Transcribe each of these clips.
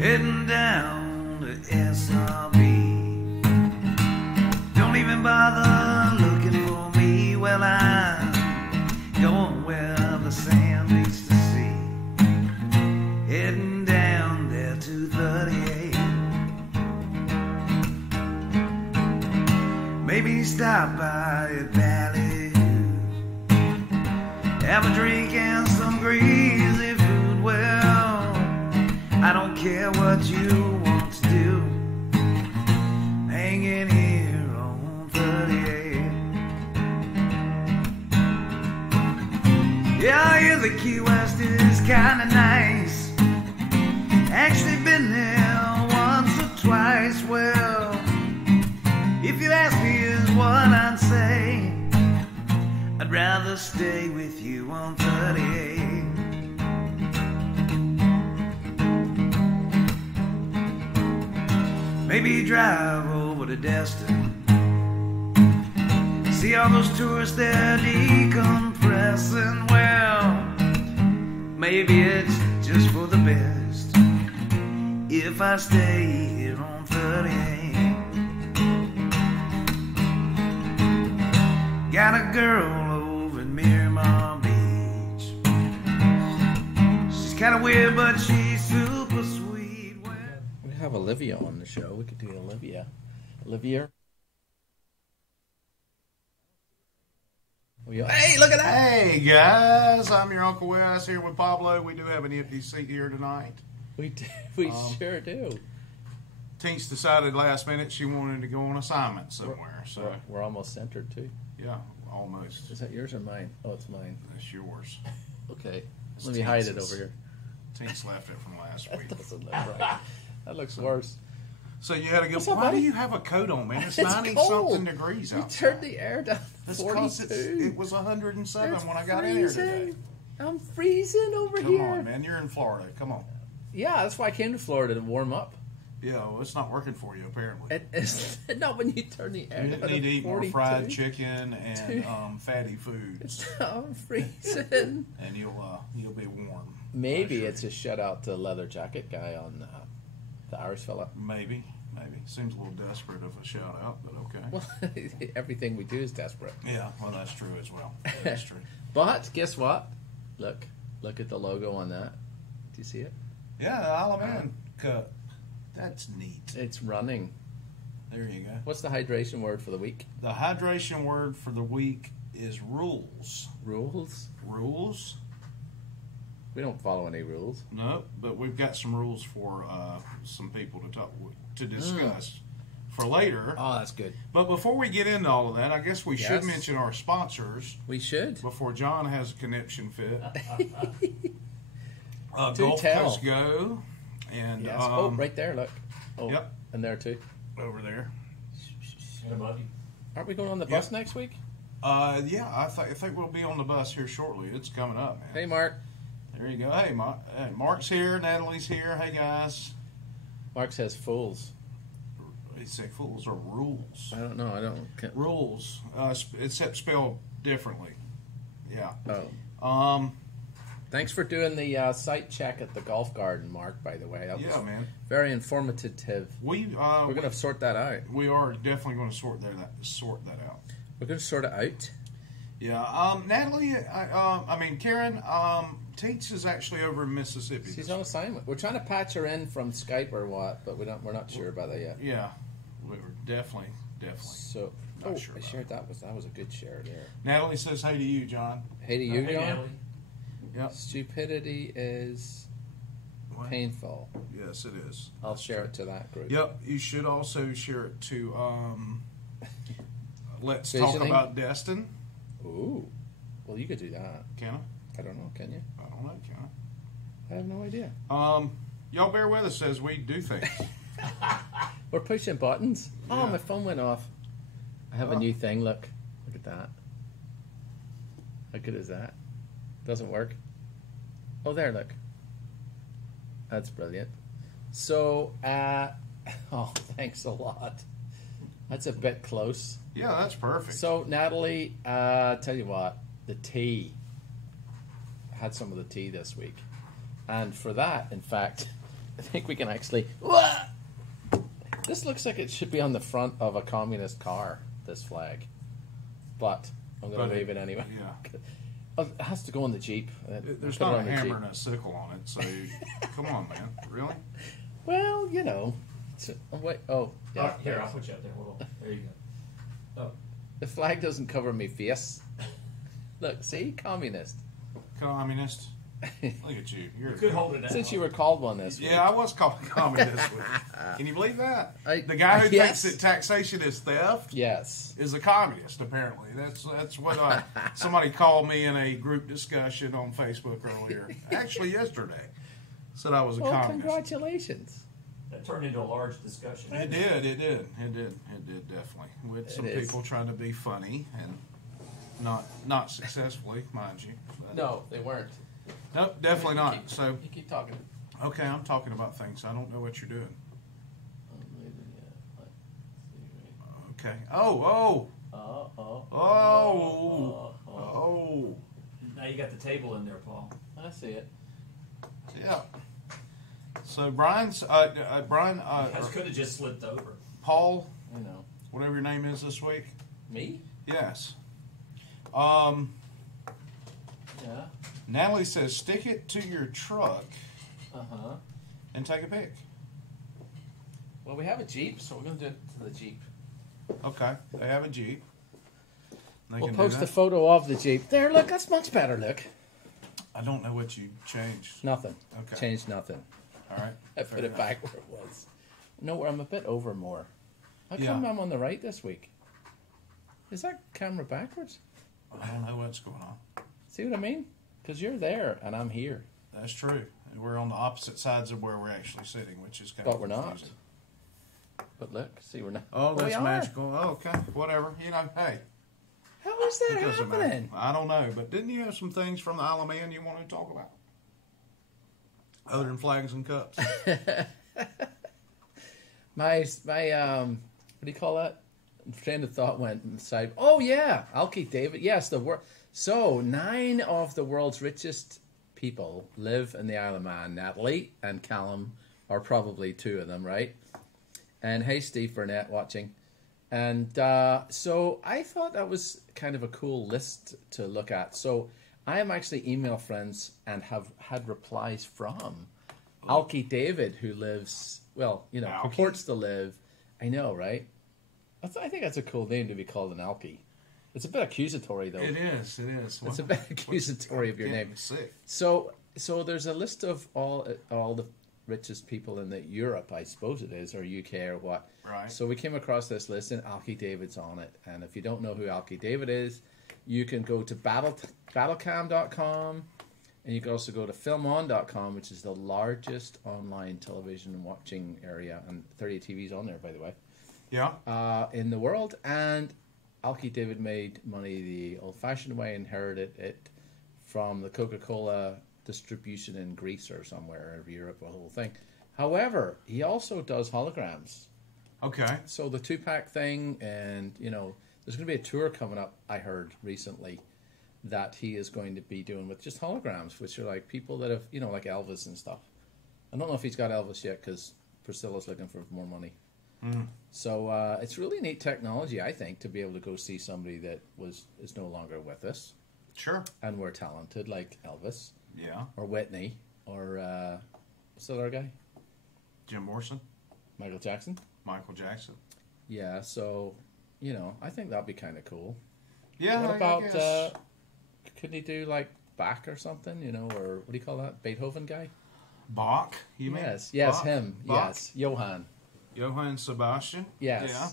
heading down to SRB. Don't even bother looking for me. Well, I'm going where the sand meets the sea, heading down there to 38. Maybe stop by at Valley, have a drink and some greasy food. Well, I don't care what you want to do, hanging here on 38. Yeah, I hear the Key West is kinda nice. Actually been there once or twice. Well, if you ask me is what I'd say, I'd rather stay with you on 38. Maybe drive over to Destin, see all those tourists there decompressing. Well, maybe it's just for the best if I stay here on 38. Got a girl over in Miramar Beach. She's kind of weird, but she's super sweet. Well, We have Olivia on the show. We could do Olivia. Olivia. Hey, look at that! Hey guys, I'm your Uncle Wes here with Pablo. We do have an empty seat here tonight. We sure do. Teen's decided last minute she wanted to go on assignment somewhere. So We're almost centered too. yeah, almost. Is that yours or mine? Oh, it's mine. That's yours. Okay. Let me hide it over here. Teen's left it from last That week. doesn't look right. That looks worse. So you had a good. What's up, Why do buddy? you have a coat on, man? It's It's 90 cold. something degrees We outside. turned the air down to That's 'cause 42. it was 107 It's when I got in here today. freezing. I'm freezing over Come here. on, man. You're in Florida. Come on. Yeah, that's why I came to Florida to warm up. Yeah, well, it's not working for you apparently. It's not when you turn the air You down need to eat more fried 42. chicken and fatty foods, I'm freezing. and you'll be warm. Maybe Sure. it's a shout out to Leather Jacket guy on the Irish fella. Maybe. Seems a little desperate of a shout out, but okay. Well, everything we do is desperate. Yeah, well, that's true as well. That's true. But guess what? Look at the logo on that. Do you see it? Yeah, the Isle of Man cup. That's neat. It's running. There you go. What's the hydration word for the week? The hydration word for the week is rules. Rules? Rules? We don't follow any rules. No, but we've got some rules for some people to discuss for later. Oh, that's good. But before we get into all of that, I guess we should Yes. mention our sponsors We should. before John has a conniption fit. Do Gulf tell. Coast Go and Yes. Oh, right there. Look. Oh, Yep. and there too. over there. Aren't we going on the bus next week? Yeah, I think we'll be on the bus here shortly. It's coming up, man. Hey, Mark. There you go. Hey, Mark's here. Natalie's here. Hey, guys. Mark says fools. He say fools are rules. I don't know. I don't. Rules, except spelled differently. Yeah. Oh. Thanks for doing the site check at the Golf Garden, Mark, by the way. That was Man. very informative. We're We're going to sort that out. We are definitely going to sort that out. We're going to sort it out. Yeah. Natalie, Karen, Teats is actually over in Mississippi. She's on assignment. We're trying to patch her in from Skype or what, but we're not sure about that yet. Yeah. We're definitely. So, Not sure I about shared that was a good share there. Natalie says hey to you, John. Hey to you, John. Natalie. Yep. Stupidity is What? painful. Yes, it is. I'll share it to that group. Yep. You should also share it to Let's Visioning? Talk About Destin. Ooh. Well, you could do that. Can I don't know. Can you? I? I don't know. Can I have no idea. I? Y'all bear with us as we do things. We're pushing buttons. Oh, Yeah. my phone went off. I have a new thing. Look at that. How good is that? Doesn't work. Oh, there. Look. That's brilliant. So, oh, thanks a lot. That's a bit close. Yeah, that's perfect. So, Natalie, tell you what, the tea. I had some of the tea this week. And for that, in fact, I think we can actually. This looks like it should be on the front of a communist car. This flag, but I'm going to leave it anyway. Yeah. Oh, it has to go on the Jeep. There's Put it not a on the hammer Jeep. and a sickle on it, so come on, man. Really? Well, you know. Oh, wait. Oh, yeah. Here, I'll put you up there. Hold on. There you go. Oh, The flag doesn't cover me face. Look, see, communist. Communist. Look at you. You're you could hold it down. Since you were called one this week. Yeah, I was called a communist. Can you believe that? The guy who yes. thinks that taxation is theft Yes. is a communist. Apparently, that's what somebody called me in a group discussion on Facebook earlier. Actually, yesterday, said I was a Well, communist. congratulations. That turned into a large discussion. It did definitely. With some people trying to be funny and not successfully, mind you. But No, they weren't. Nope, definitely You not. keep- So, you keep talking. okay, I'm talking about things. I don't know what you're doing. Okay. Oh. Now you got the table in there, Paul. I see it. Yeah. So Brian's Brian I could have just slipped over. Paul, I know. whatever your name is this week. Me? Yes. Yeah. Natalie says stick it to your truck Uh-huh. and take a pic. Well, we have a Jeep, so we're going to do it to the Jeep. Okay. They have a Jeep. They We'll can post do the that. photo of the Jeep. There, look, that's much better, look. I don't know what you changed. Nothing. Okay. Changed nothing. All right. I Fair put it enough. back where it was. No, I'm a bit over more. How Yeah. come I'm on the right this week? Is that camera backwards? I don't know what's going on. See what I mean? Because you're there and I'm here. That's true. We're on the opposite sides of where we're actually sitting, which is kind But of we're not. confusing. But look, see, we're not. Oh, we that's are. magical. Oh, okay. Whatever. You know, hey. How is that It doesn't matter. happening? I don't know, but didn't you have some things from the Isle of Man you wanted to talk about? Other than flags and cups. My what do you call that? Train of thought went inside. Oh yeah, Alki David. Yes, So 9 of the world's richest people live in the Isle of Man. Natalie and Callum are probably 2 of them, right? And hey, Steve Burnett watching. And so I thought that was kind of a cool list to look at. So I am actually email friends and have had replies from Alki David, who lives, well, you know, Alki? purports to live. I know, right? I think that's a cool name to be called an Alki. It's a bit accusatory, though. It is. It's a bit accusatory of your name. Sick. So there's a list of all the richest people in Europe, I suppose it is, or UK or what. Right. So we came across this list and Alki David's on it. And if you don't know who Alki David is, you can go to battlecam.com and you can also go to filmon.com, which is the largest online television watching area, and 30 TVs on there, by the way, Yeah. in the world. And Alki David made money the old-fashioned way, inherited it from the Coca-Cola distribution in Greece or somewhere, or Europe, the whole thing. However, he also does holograms. Okay. So the 2-pack thing, and, you know, there's going to be a tour coming up, I heard recently, that he is going to be doing with just holograms, which are like people that have, you know, like Elvis and stuff. I don't know if he's got Elvis yet, because Priscilla's looking for more money. So it's really neat technology, I think, to be able to go see somebody that is no longer with us Sure. and we're talented, like Elvis Yeah. or Whitney or what's the other guy? Jim Morrison, Michael Jackson. Michael Jackson. Yeah, so you know, I think that'd be kind of cool. Yeah. What I about guess. couldn't he do like Bach or something? You know, or what do you call that? Beethoven guy? Bach? You mean? Yes, Bach? him. Bach? Yes, Johann. Johann Sebastian. Yes. Yeah.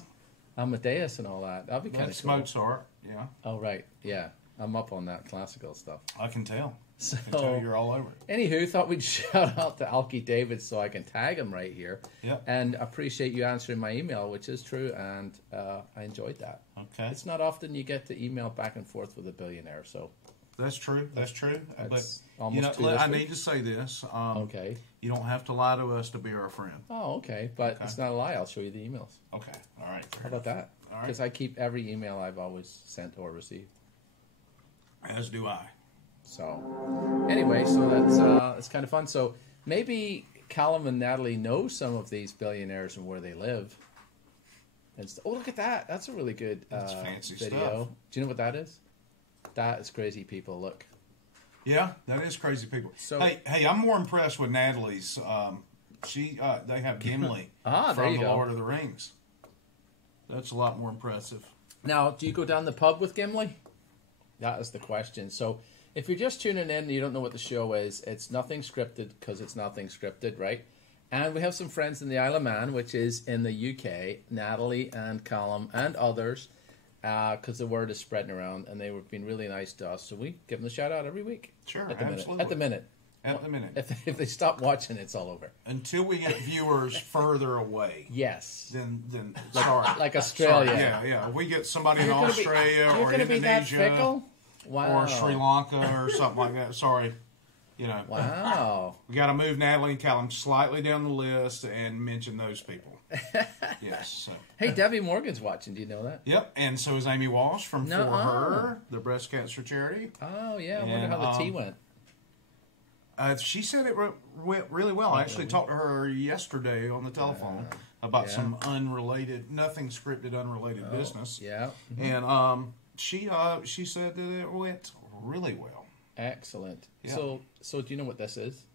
Amadeus and all that. That'd be kind of That's cool. Mozart. Yeah. Oh right, yeah. I'm up on that classical stuff. I can tell. So, I can tell you're all over it. anywho, thought we'd shout out to Alki David so I can tag him right here. Yep. And appreciate you answering my email, which is true, and I enjoyed that. Okay. It's not often you get to email back and forth with a billionaire, so That's true. That's true. That's But almost you know, two this I week. need to say this. okay. You don't have to lie to us to be our friend. Oh, okay, but Okay. it's not a lie. I'll show you the emails. Okay. All right. How about that? All right. Because I keep every email I've always sent or received. As do I. So, anyway, so that's kind of fun. So maybe Callum and Natalie know some of these billionaires and where they live. And oh, look at that! That's a really good That's fancy video. stuff. Do you know what that is? That is crazy people. Look. Yeah, that is crazy people. So- hey, I'm more impressed with Natalie's. They have Gimli there from you the go. Lord of the Rings. That's a lot more impressive. Now, do you go down the pub with Gimli? That is the question. So, if you're just tuning in and you don't know what the show is, it's nothing scripted because it's nothing scripted, right? And we have some friends in the Isle of Man, which is in the UK, Natalie and Callum and others, because the word is spreading around, and they've been really nice to us. So we give them a shout out every week. Sure, At the absolutely. minute. At the minute. At the minute. If they stop watching, it's all over. Until we get viewers further away. Yes. Then sorry. Like Australia. Sorry, yeah. If we get somebody in You're gonna be- Australia you're or gonna be that Indonesia fickle? Wow. or Sri Lanka or something like that, sorry. Wow. We got to move Natalie and Callum slightly down the list and mention those people. Yes. So. Hey, Debbie Morgan's watching. Do you know that? Yep, and so is Amy Walsh from No, For Her, the breast cancer charity. Oh, yeah. I wonder And, how the tea went. She said it went really well. I actually talked to her yesterday on the telephone about Yeah. some unrelated, nothing scripted, unrelated business. Yeah. And she said that it went really well. Excellent. Yeah. So do you know what this is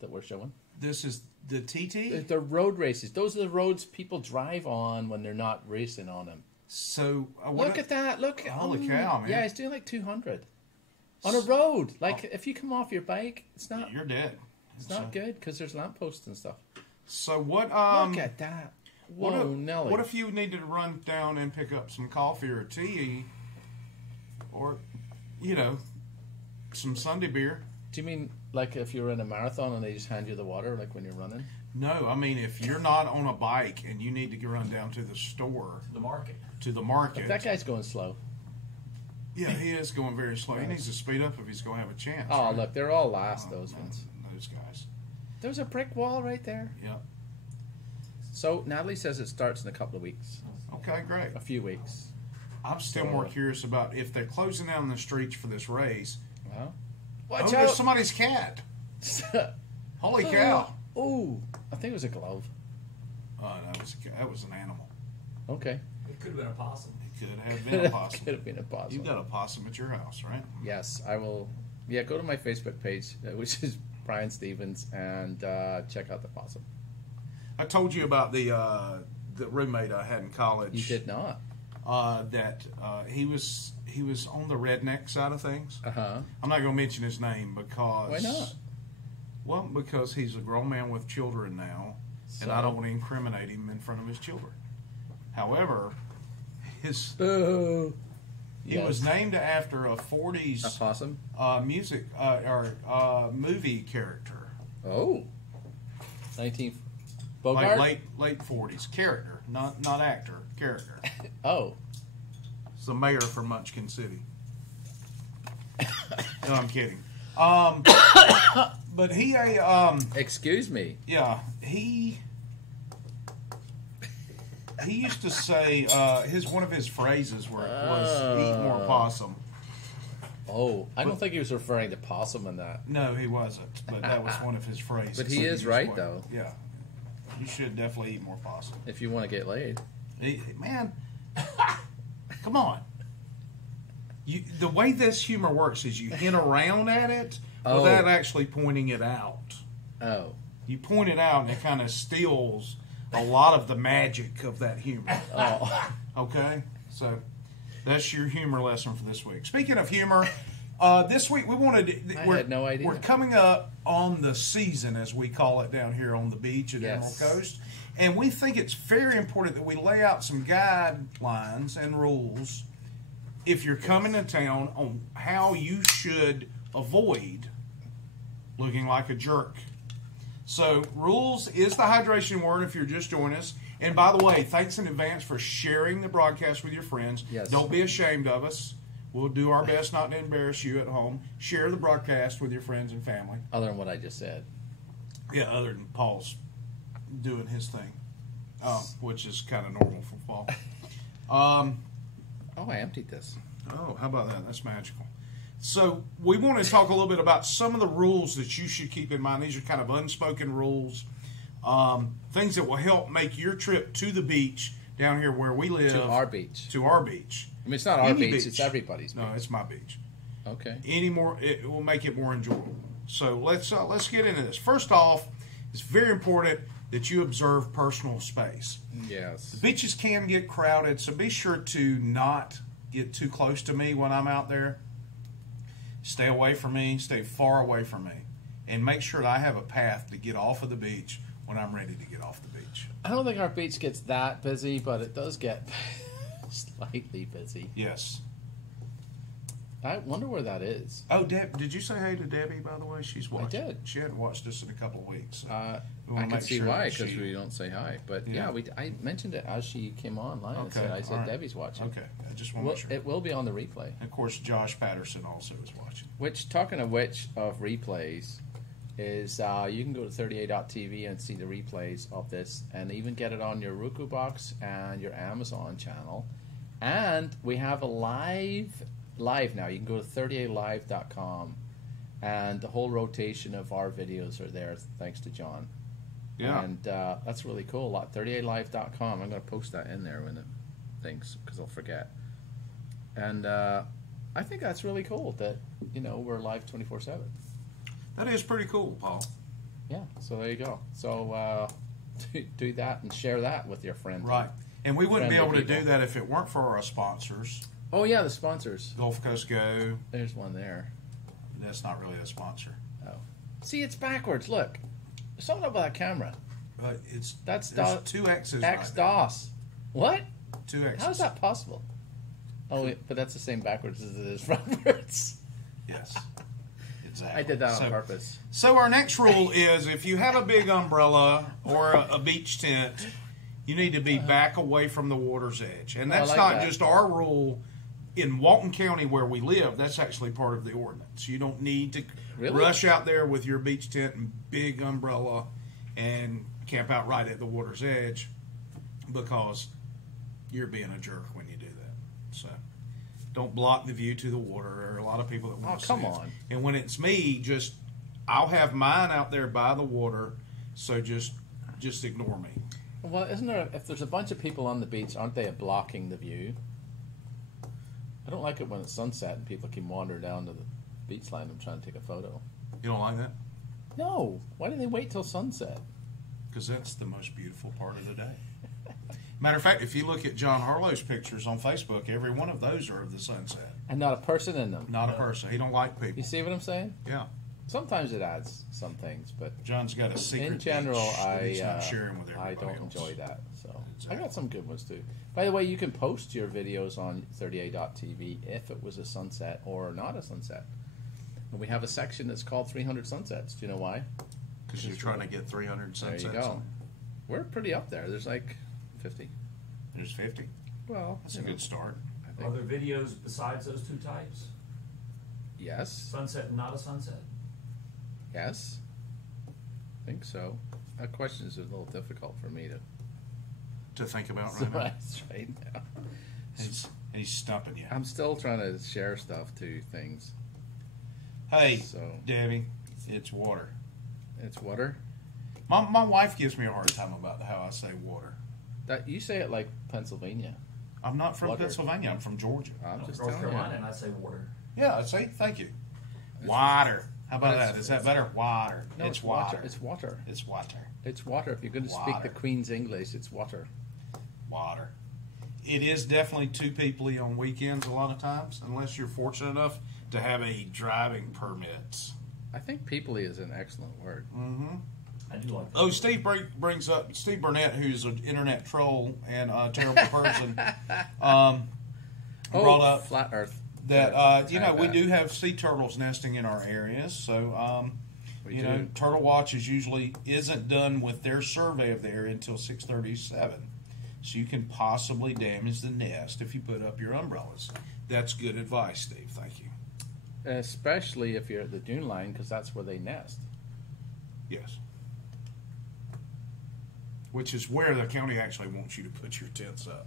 that we're showing? This is the TT. They're road races. Those are the roads people drive on when they're not racing on them. So Look at that. Look. Holy cow, man. Yeah, he's doing like 200 on a road. Like if you come off your bike, it's not You're dead. it's not good because there's lampposts and stuff. So what? Look at that. Whoa, Nelly. What if you needed to run down and pick up some coffee or tea, or some Sunday beer? Do you mean like if you're in a marathon and they just hand you the water, like when you're running? No, I mean if you're not on a bike and you need to run down to the store, The market. to the market. That guy's going slow. Yeah, he is going very slow. He needs to speed up if he's going to have a chance. Oh, right? look, they're all last, those No, ones. Those guys. There's a brick wall right there. Yep. So Natalie says it starts in a couple of weeks, Okay, great. a few weeks. I'm still more curious about if they're closing down the streets for this race. Well, Oh, watch there's out! somebody's cat. Holy cow. Oh, I think it was a glove. Oh, that was an animal. Okay. It could have been a possum. It could have been a possum. Could have been a possum. You've got a possum at your house, right? Yes, I will. Yeah, go to my Facebook page, which is Brian Stevens, and check out the possum. I told you about the roommate I had in college. You did not. That he was on the redneck side of things. Uh-huh. I'm not going to mention his name because. Why not? Well, because he's a grown man with children now, and I don't want to incriminate him in front of his children. However, Boo. he Yes. was named after a 40s A possum? music or movie character, Oh. 19... Bogart? like late 40s character, not actor, character. Oh. It's the mayor from Munchkin City. No, I'm kidding. But he Excuse me. yeah, he used to say one of his phrases was eat more possum. Oh, I don't think he was referring to possum in that. No, he wasn't, but that was one of his phrases. But he is right, though. Yeah, you should definitely eat more possum. If you want to get laid. Man, come on. The way this humor works is you hint around at it without actually pointing it out. Oh. You point it out and it kind of steals a lot of the magic of that humor. Oh. Okay? So that's your humor lesson for this week. Speaking of humor, this week we wanted I had no idea. We're coming up on the season, as we call it down here on the beach at Yes. Emerald Coast. And we think it's very important that we lay out some guidelines and rules if you're coming to town on how you should avoid looking like a jerk. So, rules is the hydration word if you're just joining us. And by the way, thanks in advance for sharing the broadcast with your friends. Yes. Don't be ashamed of us. We'll do our best not to embarrass you at home. Share the broadcast with your friends and family. Other than what I just said. Yeah, other than Paul's doing his thing, which is kind of normal for Paul. Oh, I emptied this. Oh, how about that? That's magical. So we want to talk a little bit about some of the rules that you should keep in mind. These are kind of unspoken rules, things that will help make your trip to the beach down here where we live. To our beach. To our beach. I mean, it's not our Any beach, it's everybody's beach. No, it's my beach. Okay. It will make it more enjoyable. So let's get into this. First off, it's very important that you observe personal space. Yes. The beaches can get crowded, so be sure to not get too close to me when I'm out there. Stay away from me, stay far away from me, and make sure that I have a path to get off of the beach when I'm ready to get off the beach. I don't think our beach gets that busy, but it does get slightly busy. Yes. I wonder where that is. Oh, did you say hey to Debbie, by the way? She's watching. I did. She hadn't watched us in a couple of weeks. So we I wanna can make see sure why, that because we don't say hi. But Yeah. I mentioned it as she came online. Okay, I said all right. Debbie's watching. Okay, I just want to Well, make sure. it will be on the replay. And of course, Josh Patterson also is watching. Which, talking of replays, is you can go to 38.tv and see the replays of this, and even get it on your Roku box and your Amazon channel. And we have a live now. You can go to 38live.com, and the whole rotation of our videos are there, thanks to John. Yeah. And that's really cool. 38live.com. I'm going to post that in there when it thinks, because I'll forget. And I think that's really cool that, we're live 24/7. That is pretty cool, Paul. Yeah, so there you go. So do that and share that with your friends. Right. And we wouldn't be able Friendly to do people. that if it weren't for our sponsors. Oh, yeah, the sponsors. Gulf Coast Go. There's one there. That's not really a sponsor. Oh. See, it's backwards. Look. There's something up with that camera. But That's there's two X's. X-DOS. What? Two X's. How is that possible? Oh, but that's the same backwards as it is frontwards. Yes. Exactly. I did that on purpose. So our next rule is if you have a big umbrella or a beach tent, you need to be back away from the water's edge. And that's like not that. just our rule. In Walton County where we live, that's actually part of the ordinance. You don't need to Really? rush out there with your beach tent and big umbrella and camp out right at the water's edge because you're being a jerk when you do that. So don't block the view to the water. There are a lot of people that want to come see it. on. And when it's me, I'll have mine out there by the water, so just ignore me. Well, isn't there, if there's a bunch of people on the beach, aren't they blocking the view? I don't like it when it's sunset and people can wander down to the beach line and trying to take a photo. You don't like that? No. Why do they wait till sunset? Because that's the most beautiful part of the day. Matter of fact, if you look at John Harlow's pictures on Facebook, every one of those are of the sunset. And not a person in them. Not a person. He don't like You people. see what I'm saying? Yeah. Sometimes it adds some things, but John's got a secret in general, beach that he's not I sharing with everybody don't else. enjoy that. So Exactly. I got some good ones too. By the way, you can post your videos on 38.tv if it was a sunset or not a sunset. And we have a section that's called 300 Sunsets. Do you know why? Because you're trying to get 300 There sunsets. you go. We're pretty up there. There's like 50. There's 50. Well, That's a good start. I Are think. there videos besides those two types? Yes. Sunset and not a sunset? Yes. I think so. That question is a little difficult for me to To think about right now. summarize right now. He's stumping you. I'm still trying to share stuff to things. Hey, So Debbie, it's water. it's water. My wife gives me a hard time about how I say water. That you say it like Pennsylvania. I'm not from Water. Pennsylvania. I'm from Georgia. I'm just North telling Carolina, you. and I say water. Yeah, see? Thank you. Water. How about But that? Is that better? Water. No, it's water. It's water. It's water. It's water. If you're going to speak the Water. Queen's English, it's water. Water. It is definitely two people-y on weekends a lot of times, unless you're fortunate enough to have a driving permit. I think peoply is an excellent word. Mm-hmm. I do like that. Oh, Steve brings up Steve Burnett, who's an internet troll and a terrible person. Brought up flat Earth. that we that. do have sea turtles nesting in our areas. So We do. Turtle Watch isn't done with their survey of the area until 6:37. So you can possibly damage the nest if you put up your umbrellas. That's good advice, Steve. Thank you. Especially if you're at the dune line, because that's where they nest. Yes. Which is where the county actually wants you to put your tents up.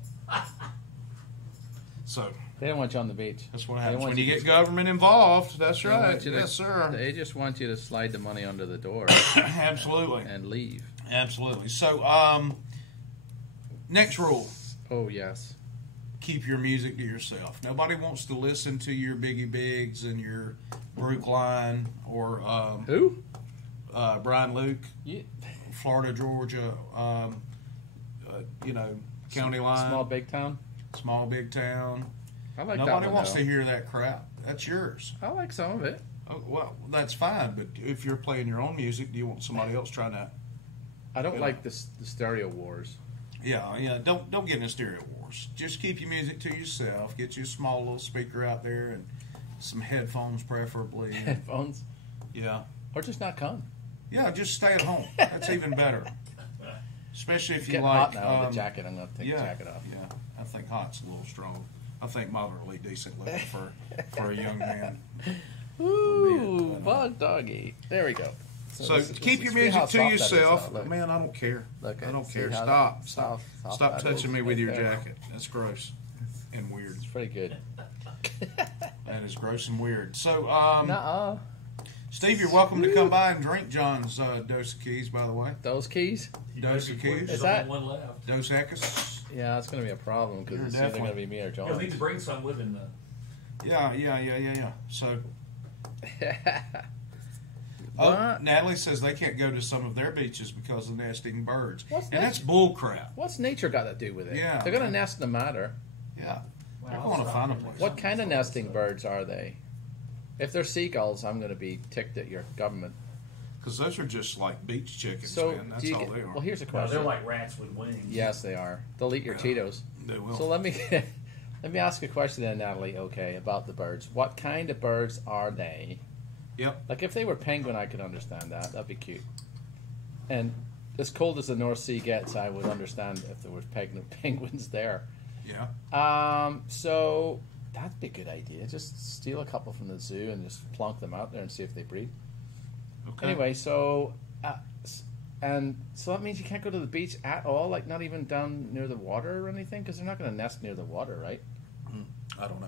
So They don't want you on the beach. that's what They happens want when you to get government involved. That's They right. want you to- Yes, sir. They just want you to slide the money under the door Absolutely. and leave. Absolutely. So, next rule. Oh yes. Keep your music to yourself. Nobody wants to listen to your Biggie Biggs and your Brookline or Who? Brian Luke, You, Florida, Georgia, county line, small big town. small big town. I like Nobody that one, wants though. to hear that crap. That's yours. I like some of it. Oh, well, that's fine. But if you're playing your own music, do you want somebody else trying to? I don't Yeah. like the stereo wars. Yeah. Don't get in a stereo wars. Just keep your music to yourself. Get you a small little speaker out there and some headphones, preferably. Headphones, Yeah. or just not come. Yeah, just stay at home. That's even better. Especially if It's you getting like. hot now with the jacket. I'm gonna take yeah, the jacket off. Yeah, I think hot's a little strong. I think moderately decent looking for a young man. Ooh, man, bug doggy. There we go. So this is- keep your see how music to soft that is yourself. now. Look. Man, I don't care. Look, I don't see care. how Stop. that- Stop. soft Stop that touching is me with right your there. jacket. That's gross and weird. It's pretty good. That is gross and weird. So, Nuh-uh. Steve, you're welcome to come by and drink John's Dos Keys, by the way. Those keys? Dos There's Keys. Is that- only one left. Dos Equis. Yeah, it's gonna be a problem because You're it's either definitely- gonna be me or You'll need to John. bring some with him, though. Yeah. So, What? Natalie says they can't go to some of their beaches because of nesting birds. What's and that? that's bull crap. What's nature got to do with it? Yeah. They're gonna nest in the matter. Yeah. Well, They're I'll going to stop find a and place. What kind of nesting birds are they? If they're seagulls, I'm gonna be ticked at your government. Because those are just like beach chickens, So, man. That's do you all get, they are. well, here's a No, question. they're like rats with wings. Yes, they are. They'll eat your Yeah. Cheetos. They will. So let me let me ask a question then, Natalie. Okay, about the birds. What kind of birds are they? Yep. Like if they were penguin, I could understand that. That'd be cute. And as cold as the North Sea gets, I would understand if there was penguins there. Yeah. So that'd be a good idea. Just steal a couple from the zoo and just plonk them out there and see if they breed. Okay. Anyway, so and so that means you can't go to the beach at all, like not even down near the water or anything, because they're not going to nest near the water, right? I don't know.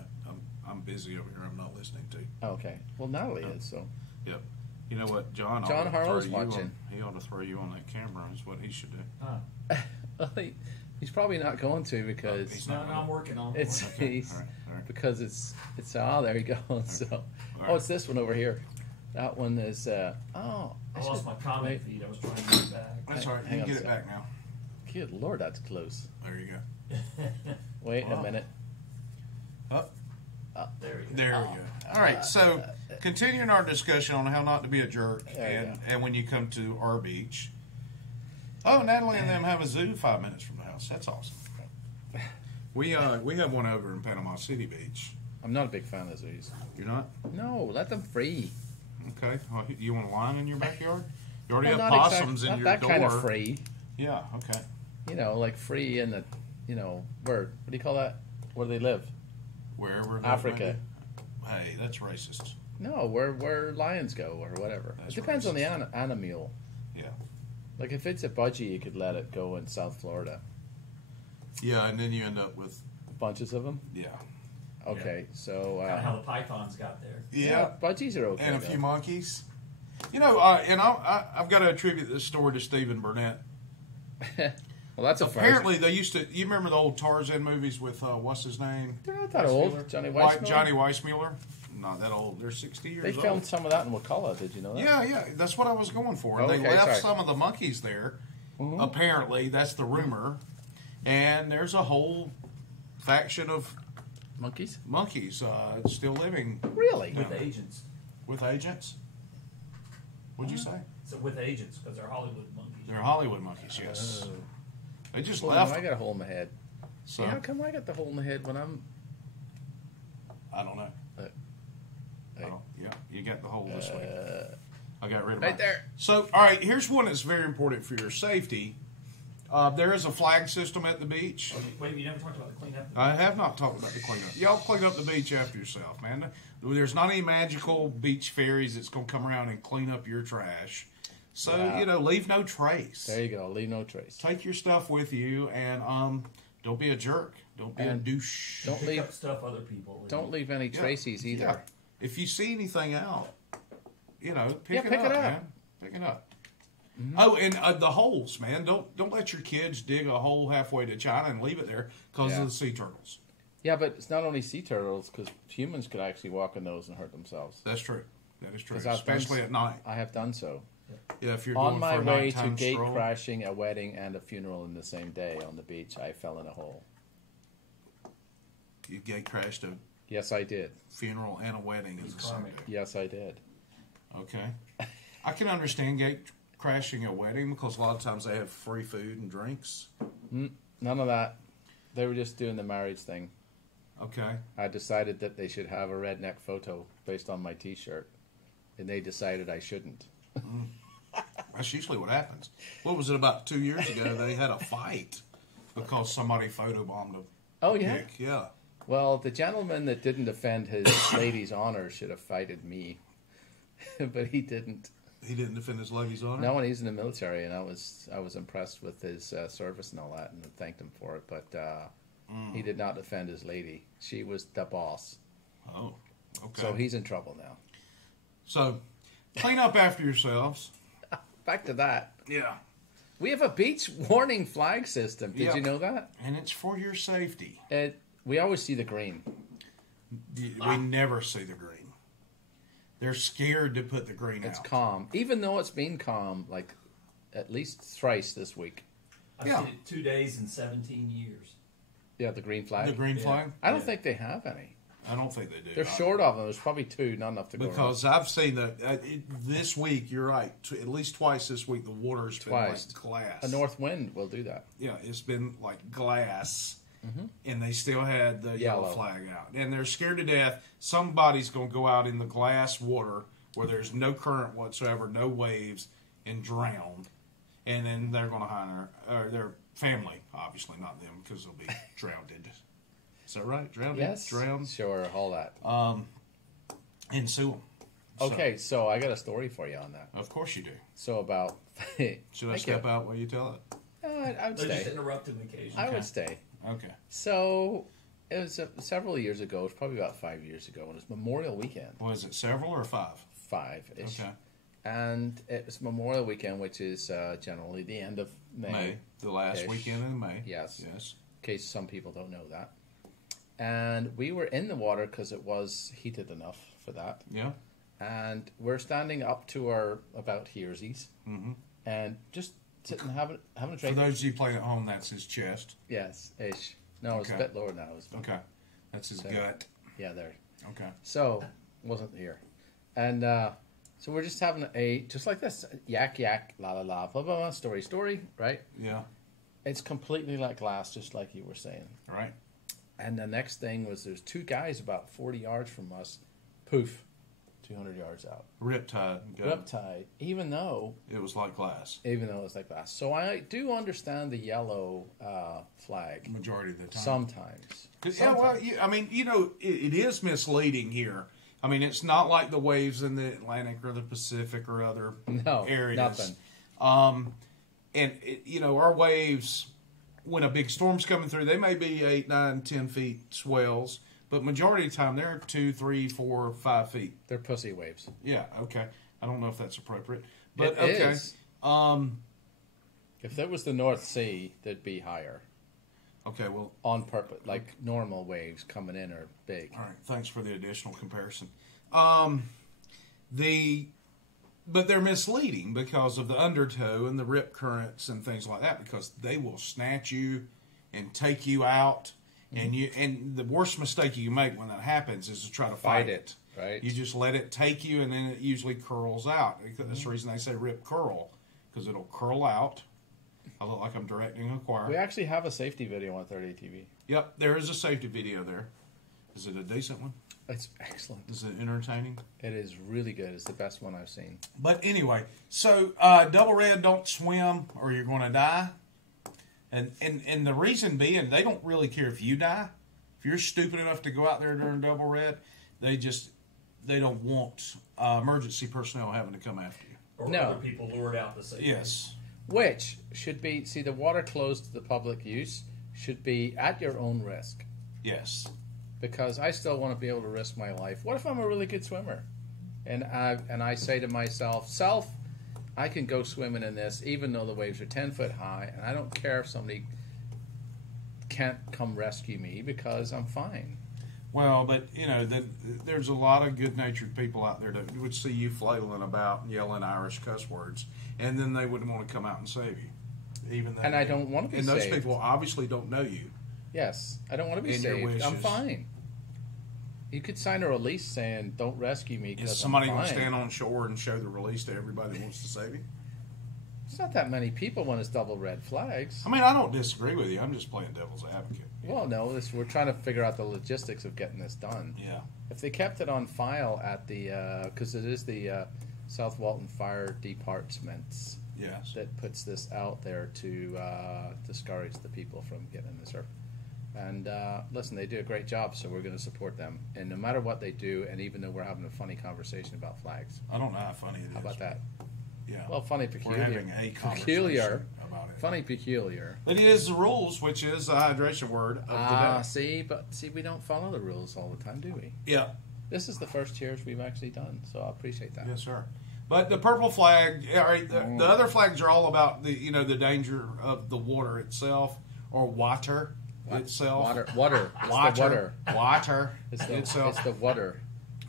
I'm busy over here. I'm not listening to you. Oh, okay. Well, Natalie is so. Yep. You know what? John ought John to Harlow's throw you watching. on- he ought to throw you on that camera. Is what he should do. Huh. Well, he's probably not going to because he's No, I'm working on it. it's Okay. he's, All right. because it's there you go. So right. oh, it's this one over here. That one is I lost my comment wait. feed. I was trying to get it back. That's all right. Hang You on can a get it sec. back now. Good Lord, that's close. There you go. Wait Wow. a minute. Up. There you go. There we go. All right. So, continuing our discussion on how not to be a jerk, There you and when you come to our beach. Oh, Natalie and them have a zoo 5 minutes from the house. That's awesome. We have one over in Panama City Beach. I'm not a big fan of zoos. You're not? No, let them free. Okay. Well, you want a lion in your backyard? You already Well, have not possums not in your that door. kind of free. Yeah. Okay. You know, like free in the, where? What do you call that? Where they live? Wherever. that Africa. may be. Hey, that's racist. No, where lions go or whatever. That's It depends on the racist. animal. Yeah. Like if it's a budgie, you could let it go in South Florida. Yeah, and then you end up with Bunches of them. yeah. Okay, so Kind of how the pythons got there. Yeah. budgies are okay. And a though. few monkeys. You know, and I've got to attribute this story to Stephen Burnett. Well, that's a Apparently, they used to. You remember the old Tarzan movies with what's his name? first. They're not that old. Weissmuller? Johnny Weissmuller. Johnny Weissmuller. Not that old. They're 60 years They old. filmed some of that in Wakulla. Did you know that? Yeah. That's what I was going for. And they Okay, left sorry. some of the monkeys there. Mhm. Apparently, that's the rumor. And there's a whole faction of Monkeys? monkeys still living Really? With agents. with agents. What'd you say? So with agents, because they're Hollywood monkeys. They're Hollywood monkeys. Yes. Oh. They just Well, left. I got a hole in my head. So Yeah, how come I got the hole in the head when I'm? I don't know. Hey. Oh, yeah, you got the hole this way. I got rid of Right mine. there. So, all right, here's one that's very important for your safety. There is a flag system at the beach. Wait, you never talked about the cleanup? I have not talked about the cleanup. Y'all clean up the beach after yourself, man. There's not any magical beach fairies that's going to come around and clean up your trash. So, Yeah. leave no trace. There you go. Leave no trace. Take your stuff with you and Don't be a jerk. Don't be a And douche. Don't Pick leave. up stuff other people. Don't leave any Yeah. traces either. Yeah. If you see anything out, pick pick it it up, up. man. Pick it up. Oh, and the holes, man. Don't let your kids dig a hole halfway to China and leave it there because Yeah. of the sea turtles. Yeah, but it's not only sea turtles, because humans could actually walk in those and hurt themselves. That's true. That is true, 'Cause I've done especially at night. I have done so. Yeah, if you're On going my for a way to nighttime gate stroll. crashing a wedding and a funeral in the same day on the beach, I fell in a hole. You gate crashed a Yes, I did. funeral and a wedding in the same karmic. day. Yes, I did. Okay. I can understand gate crashing a wedding because a lot of times they have free food and drinks. None of that. They were just doing the marriage thing. Okay. I decided that they should have a redneck photo based on my T-shirt, and they decided I shouldn't. That's usually what happens. What was it, about 2 years ago? They had a fight because somebody photobombed a Oh yeah. pic. Yeah. Well, the gentleman that didn't defend his lady's honor should have fighted me, but he didn't. He didn't defend his lady's honor? No, and he's in the military, and I was impressed with his service and all that, and thanked him for it. But he did not defend his lady. She was the boss, Oh, okay. so he's in trouble now. So, clean up after yourselves. Back to that. Yeah. We have a beach warning flag system. Did Yep. you know that? And it's for your safety. We always see the green. We never see the green. They're scared to put the green It's out. calm, even though it's been calm like at least thrice this week. I've Yeah. seen it 2 days in 17 years. Yeah, the green flag. The green Yeah. flag? I don't Yeah. think they have any. I don't think they do. They're short of them. There's probably two, not enough to go around. Because I've seen that this week, you're right, at least twice this week, the water's been Twice. like glass. A north wind will do that. Yeah, it's been like glass. And they still had the yellow Yellow. flag out. And they're scared to death. Somebody's going to go out in the glass water where there's no current whatsoever, no waves, and drown. And then they're going to hire their family, obviously, not them, because they'll be drowned. Is that right? Drowned? Yes. Drowned? Sure, all that. And sue them. Okay, so I got a story for you on that. Of course you do. So about. Should I step out while you tell it? I would They just stay. interrupt them occasionally. I Okay. would stay. Okay. So it was several years ago. It was probably about 5 years ago. And it was Memorial Weekend, Was it several or 5? 5-ish. Okay. And it was Memorial Weekend, which is generally the end of May. The last Ish. weekend in May. Yes. Yes. In case some people don't know that. And we were in the water because it was heated enough for that. Yeah. And we're standing up to our about hearsies and just sitting having a For drink. those of you playing at home, that's his chest. Yes, ish. No, it's Okay. a bit lower now. It's, Okay. That's his So- gut. Yeah, there. Okay. So wasn't here, and so we're just having just like this yak yak la la la blah blah blah story right. Yeah. It's completely like glass, just like you were saying. All right. And the next thing was there's two guys about 40 yards from us, poof, 200 yards out, Riptide. riptide. Even though It was like glass. it's like glass. So I do understand the yellow flag Majority of the time. sometimes. 'Cause, yeah, well, I mean, it is misleading here. I mean, it's not like the waves in the Atlantic or the Pacific or other No, areas. nothing. And our waves, when a big storm's coming through, they may be 8, 9, 10 feet swells, but majority of the time they're 2, 3, 4, 5 feet. They're pussy waves. Yeah, okay. I don't know if that's appropriate, but It okay. is. If that was the North Sea, they'd be higher Okay, well, on purpose. Like normal waves coming in are big. all right. Thanks for the additional comparison. But they're misleading because of the undertow and the rip currents and things like that, because they will snatch you and take you out. And the worst mistake you can make when that happens is to try to fight it. Right. You just let it take you, and then it usually curls out. That's the reason they say rip curl, because it'll curl out. I look like I'm directing a choir. We actually have a safety video on 30 TV. Yep, there is a safety video there. Is it a decent one? It's excellent. Is it entertaining? It is really good. It's the best one I've seen. But anyway, so double red, don't swim or you're going to die. And the reason being, they don't really care if you die. If you're stupid enough to go out there during double red, they don't want emergency personnel having to come after you. Or No. other people lured out the same. Yes. Which should be, see, the water closed to the public use should be at your own risk. Yes. Because I still want to be able to risk my life. What if I'm a really good swimmer? And I say to myself, I can go swimming in this even though the waves are 10 foot high, and I don't care if somebody can't come rescue me because I'm fine. Well, but there's a lot of good-natured people out there that would see you flailing about and yelling Irish cuss words, and then they wouldn't want to come out and save you. Even though, And I don't want to be and saved. those people obviously don't know you. Yes, I don't want to be And your saved. I'm wishes. fine. You could sign a release saying, "Don't rescue me." Is Because somebody I'm going fine. to stand on shore and show the release to everybody that wants to save you? It's not that many people when it's double red flags. I mean, I don't disagree with you. I'm just playing devil's advocate. Well, no, we're trying to figure out the logistics of getting this done. Yeah. If they kept it on file at the, because it is the South Walton Fire Departments Yes. that puts this out there to discourage the people from getting in the surf. And listen, they do a great job, so we're going to support them. And no matter what they do, and even though we're having a funny conversation about flags, I don't know how funny it is. how about that? Yeah. Well, funny, We're peculiar, having a conversation peculiar, about it. funny, peculiar. But it is the rules, which is the hydration word of the day. See, we don't follow the rules all the time, do we? Yeah. This is the first cheers we've actually done, so I appreciate that. Yes, sir. But the purple flag, all right, the other flags are all about the danger of the water itself or water itself. Water. It's Water. the water. Water It's the, itself. it's the water.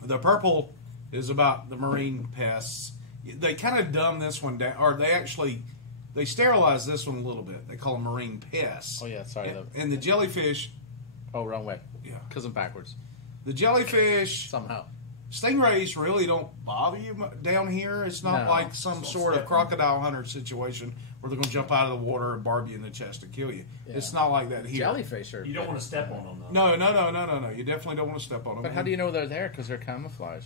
The purple is about the marine pests. They kind of dumb this one down, or they sterilize this one a little bit. They call them marine pests. Oh, yeah, sorry. And the jellyfish, Oh, wrong way. yeah, Because I'm backwards. the jellyfish, Somehow. stingrays really don't bother you down here. It's not No. like some So sort of step- crocodile hunter situation where they're going to jump out of the water and barb you in the chest and kill you. Yeah. It's not like that here. Jellyfish are. You don't want to step on them, though. No. You definitely don't want to step on them. But how do you know they're there? Because they're camouflage.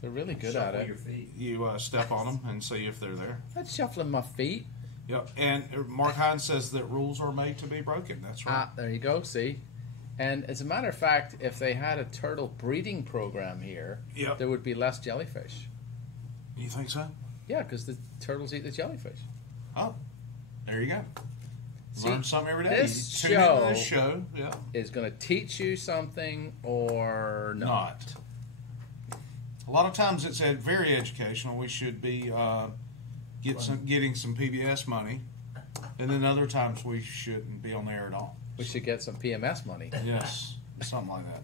They're really good at Shuffle it. your feet. You step on them and see if they're there. I'm shuffling my feet. Yep. And Mark Hines says that rules are made to be broken. That's right. Ah, there you go. See. And as a matter of fact, if they had a turtle breeding program here, Yep. there would be less jellyfish. You think so? Yeah, because the turtles eat the jellyfish. Oh, there you go. See, Learn something every day. this You tune into show- this show, yeah, Is going to teach you something or not? not. A lot of times it's very educational. We should be getting some PBS money, and then other times we shouldn't be on there at all. We should get some PMS money. Yes, something like that.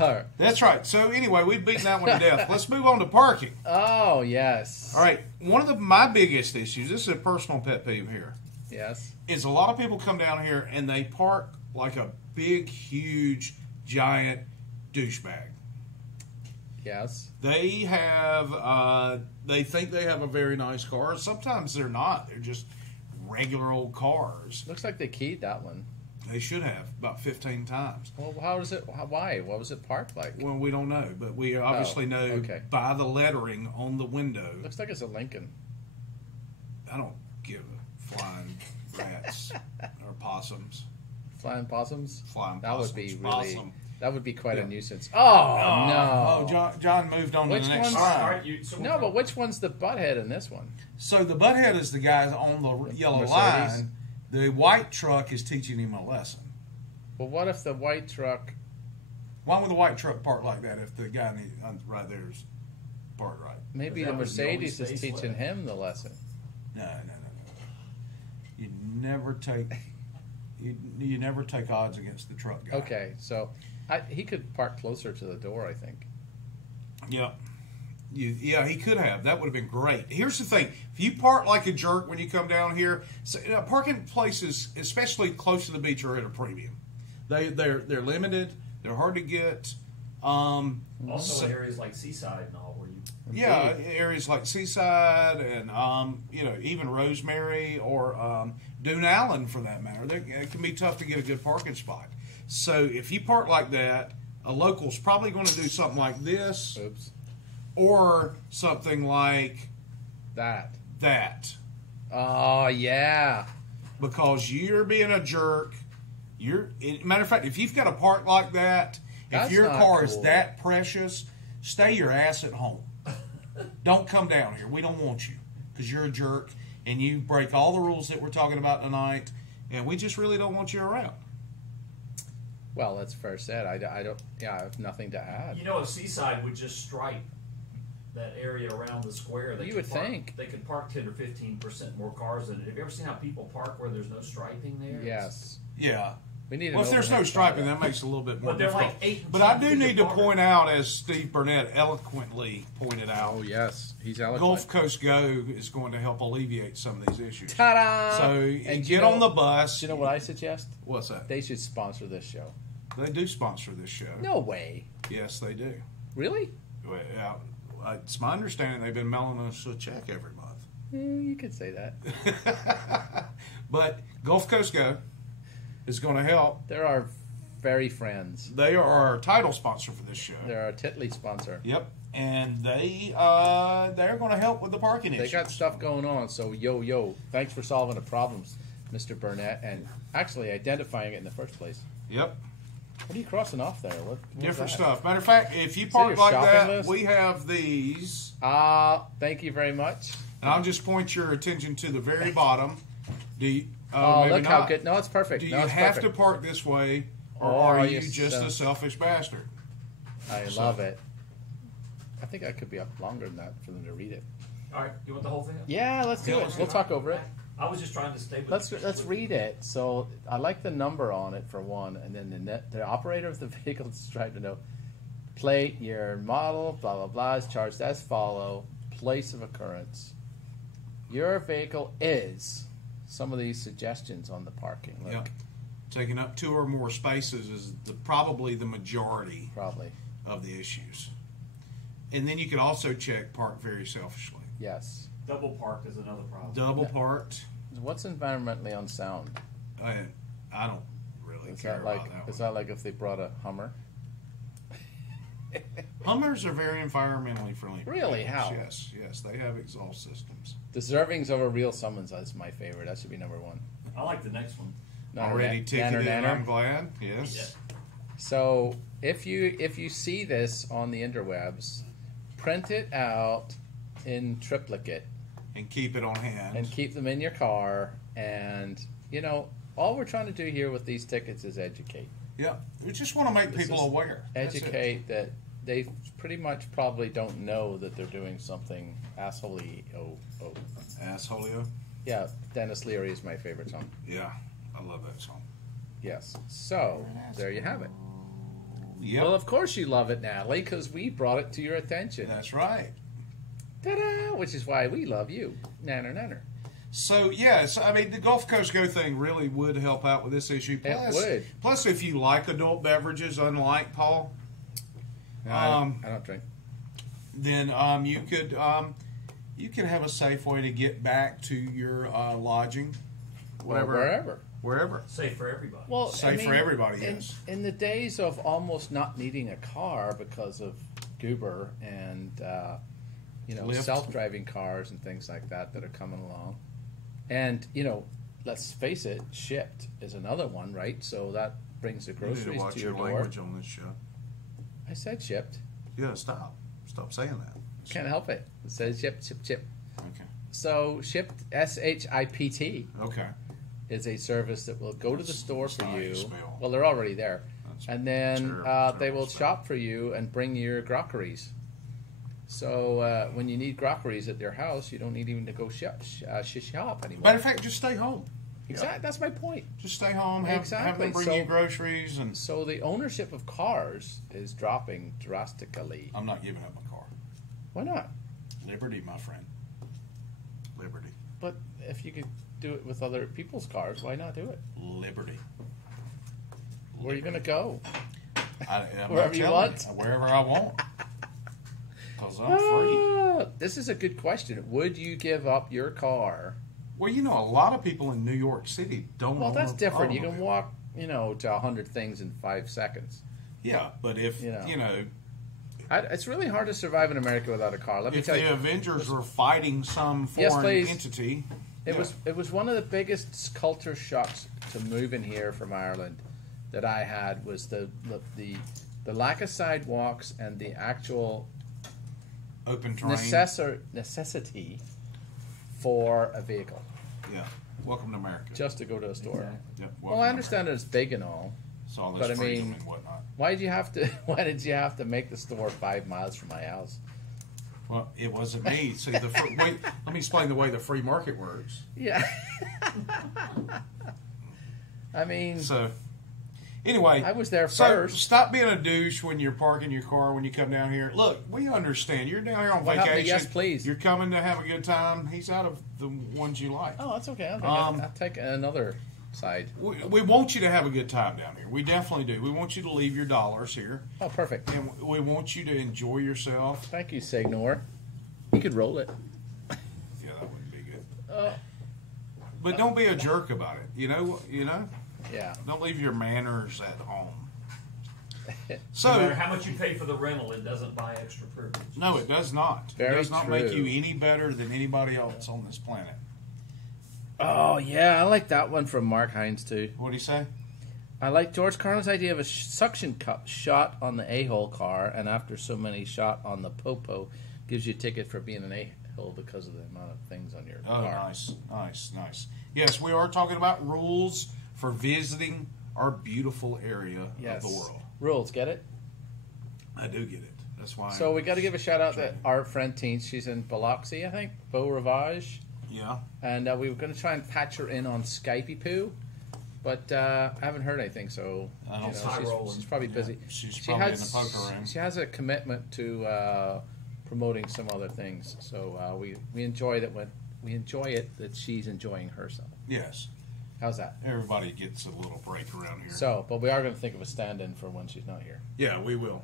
All right. That's right. So anyway, we've beaten that one to death. Let's move on to parking. Oh, yes. All right. One of my biggest issues, this is a personal pet peeve here, Yes. is a lot of people come down here and they park like a big, huge, giant douchebag. Yes. They have, they think they have a very nice car. Sometimes they're not. They're just regular old cars. Looks like they keyed that one. They should have about 15 times. Well, how is it? Why? What was it parked like? Well, we don't know, but we obviously know okay. by the lettering on the window. Looks like it's a Lincoln. I don't give a flying rats or possums. Flying possums? Flying That possums. would be really. Possum. That would be quite Yeah. a nuisance. Oh, no. Oh, John moved on Which to the next one's- slide. All right, so No, but which one's the butthead in this one? So the butthead is the guy on the yellow Mercedes? line. The white truck is teaching him a lesson. Well, what if the white truck? Why would the white truck park like that if the guy right there is parked right? Maybe That the was the only Mercedes is space teaching left. him the lesson. No. You never take you never take odds against the truck guy. Okay, so he could park closer to the door, I think. Yep. Yeah, he could have. That would have been great. Here's the thing: if you park like a jerk when you come down here, so, parking places, especially close to the beach, are at a premium. They're limited. They're hard to get. Also, areas like Seaside and all, where you Yeah, areas like Seaside and even Rosemary or Dune Allen, for that matter. It can be tough to get a good parking spot. So if you park like that, a local's probably going to do something like this Oops. or something like That. that. Oh, yeah. Because you're being a jerk. Matter of fact, if you've got a park like that, That's if your not car is cool. that precious, stay your ass at home. Don't come down here. We don't want you because you're a jerk and you break all the rules that we're talking about tonight, and we just really don't want you around. Well, that's fair said. I don't. Yeah, I have nothing to add. You know, if Seaside would just stripe that area around the square, You would park, think. they could park 10 or 15% more cars in it. Have you ever seen how people park where there's no striping there? Yes. Yeah. We need. Well, an if there's no overhead striping, product. that makes it a little bit more But they're difficult. like 8 and But I 10 do feet need to apart. point out, as Steve Burnett eloquently pointed out, Oh yes, he's eloquent. Gulf Coast Go is going to help alleviate some of these issues. Ta-da! So And get on the bus. Do you know what I suggest? What's that? They should sponsor this show. They do sponsor this show. No way. Yes, they do. Really? Well, yeah, it's my understanding they've been mailing us a check every month. You could say that. But Gulf Coast Go is going to help. They're our very friends. They are our title sponsor for this show. They're our Titley sponsor. Yep, and they're going to help with the parking They issues. got stuff going on. So yo, thanks for solving the problems, Mr. Burnett, and actually identifying it in the first place. Yep, What are you crossing off there? What was different that? stuff. Matter of fact, if you that park your like shopping that, list? we have these. Thank you very much. And I'll just point your attention to the very bottom. Do you, Oh, maybe look how not. good. No, it's perfect. Do No, you it's have perfect. to park this way, or Oh, are you're you just so- a selfish bastard? I love it. I think I could be up longer than that for them to read it. All right, you want the whole thing? Yeah, let's do Yeah, it. let's We'll do it. talk over it. I was just trying to stay with Let's read it. So I like the number on it for one, and then the operator of the vehicle is trying to know plate, year, model, blah blah blah is charged as follow. Place of occurrence. Your vehicle is some of these suggestions on the parking. Look, Yeah. Taking up 2 or more spaces is probably the majority probably of the issues. And then you can also check park very selfishly. yes. Double parked is another problem. Double parked, What's environmentally unsound? I don't really Is care that like about that is one. that like if they brought a Hummer? Hummers are very environmentally friendly. Really? How? Yes, they have exhaust systems. Deservings of a real summons is my favorite. That should be number one. I like the next one. Already ticketed, nanner. I'm glad. Yes. Yeah. So if you see this on the interwebs, print it out in triplicate And keep it on hand. and keep them in your car. And all we're trying to do here with these tickets is educate. Yeah, we just want to make This people is aware. That's it. Educate that they pretty much probably don't know that they're doing something assholey. Oh. Assholio. Yeah, Dennis Leary is my favorite song. Yeah, I love that song. Yes. So there you have it. Yep, Well, of course you love it, Natalie, because we brought it to your attention. that's right. Ta-da! Which is why we love you. Nanner. So yes, I mean the Gulf Coast Go thing really would help out with this issue. It would. Plus, if you like adult beverages, unlike Paul, No, I don't drink. then you could have a safe way to get back to your lodging, Well, wherever. Safe for everybody. Well, Safe for everybody, in, yes. in the days of almost not needing a car because of Goober and Lyft. self-driving cars and things like that are coming along, and let's face it, Shipped is another one, right? So that brings the You need to groceries watch to your your door. language on this show. I said Shipped. Yeah, stop saying that. Can't help it. It says Shipped. Okay. So Shipped, SHIPT, Okay. is a service that will go to the store for That's how you you. spell. Well, they're already there. That's And then terrible, they will terrible shop for you and bring your groceries. So when you need groceries at their house, you don't need even to go shop anymore. Matter of fact, just stay home. Exactly. That's my point. Just stay home. Have Exactly. them bring So- you groceries, and So the ownership of cars is dropping drastically. I'm not giving up my car. Why not? Liberty, my friend. Liberty. But if you could do it with other people's cars, why not do it? Liberty. Where are you going to go? I'm Wherever not you telling want? Wherever I want. Because I'm free. This is a good question. Would you give up your car? Well, a lot of people in New York City don't Well, own that's an different. You can automobile. walk, to 100 things in 5 seconds. Yeah, but if, It's really hard to survive in America without a car. Let me if tell the you, Avengers were fighting some Yes, foreign please. entity. it was one of the biggest culture shocks to move in here from Ireland that I had was the lack of sidewalks and the actual Open terrain. necessity for a vehicle, Yeah. Welcome to America. just to go to a store. Exactly. Yep, Well, welcome I to understand that it's big and all. It's all but this I freedom mean- and whatnot. Why did you have to? Why did you have to make the store 5 miles from my house? Well, it wasn't me. See, wait, let me explain the way the free market works. Yeah. I mean, So, anyway, I was there so first. stop being a douche when you're parking your car when you come down here. Look, we understand you're down here on What happened to vacation. yes, please? You're coming to have a good time. He's out of the ones you like. Oh, that's okay. I'll take another side. We want you to have a good time down here. We definitely do. We want you to leave your dollars here, Oh, perfect. and we want you to enjoy yourself. Thank you, Signor. You could roll it. Yeah, that wouldn't be good. Oh, But don't be a jerk about it. You know. yeah. Don't leave your manners at home. No matter So, how much you pay for the rental, it doesn't buy extra privilege. no, it does not. Very it does not make true. you any better than anybody else on this planet. Oh, yeah. I like that one from Mark Hines too. What do you say? I like George Carlin's idea of a suction cup shot on the a-hole car, and after so many shot on the popo, gives you a ticket for being an a-hole because of the amount of things on your Oh, car. nice. Yes, we are talking about rules for visiting our beautiful area Yes. of the world. Rules, get it? I do get it. That's why. So we got to give a shout out to our friend Teens. She's in Biloxi, I think, Beau Rivage. Yeah. And we were going to try and patch her in on Skypey Poo, but I haven't heard anything, so I don't see- she's probably busy. She's She probably has, in the poker room. She has a commitment to promoting some other things, so we enjoy that when we enjoy it that she's enjoying herself. Yes. How's that? Everybody gets a little break around here. So, but we are going to think of a stand-in for when she's not here. Yeah, we will.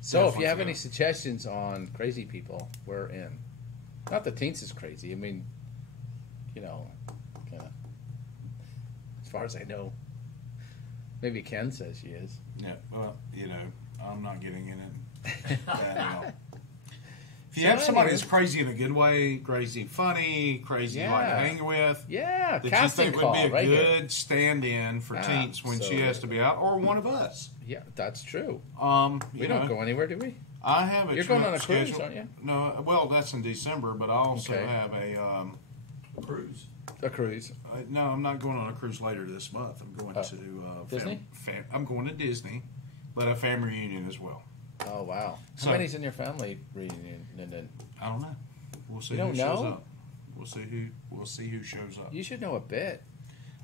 So, if Definitely you have so. any suggestions on crazy people, we're in. Not that Teens is crazy. I mean, kind of. As far as I know, maybe Ken says she is. Yeah. Well, I'm not getting in it at all. If you So have somebody anyway. that's crazy in a good way, crazy funny, crazy you like to Yeah. hang with, Yeah, that you casting think call would be a right good here. stand-in for Teens when she has to be out, or one of us. Yeah, that's true. You We don't go anywhere, do we? I have a You're going trip on a cruise, scheduled. aren't you? No, well, that's in December, but I also Okay. have a. Cruise. A cruise. No, I'm not going on a cruise later this month. I'm going Oh. to Disney? I'm going to Disney, but a family reunion as well. Oh wow! So- How many's in your family reunion? And then I don't know. We'll see You who don't shows know? up. We'll see who shows up. you should know a bit.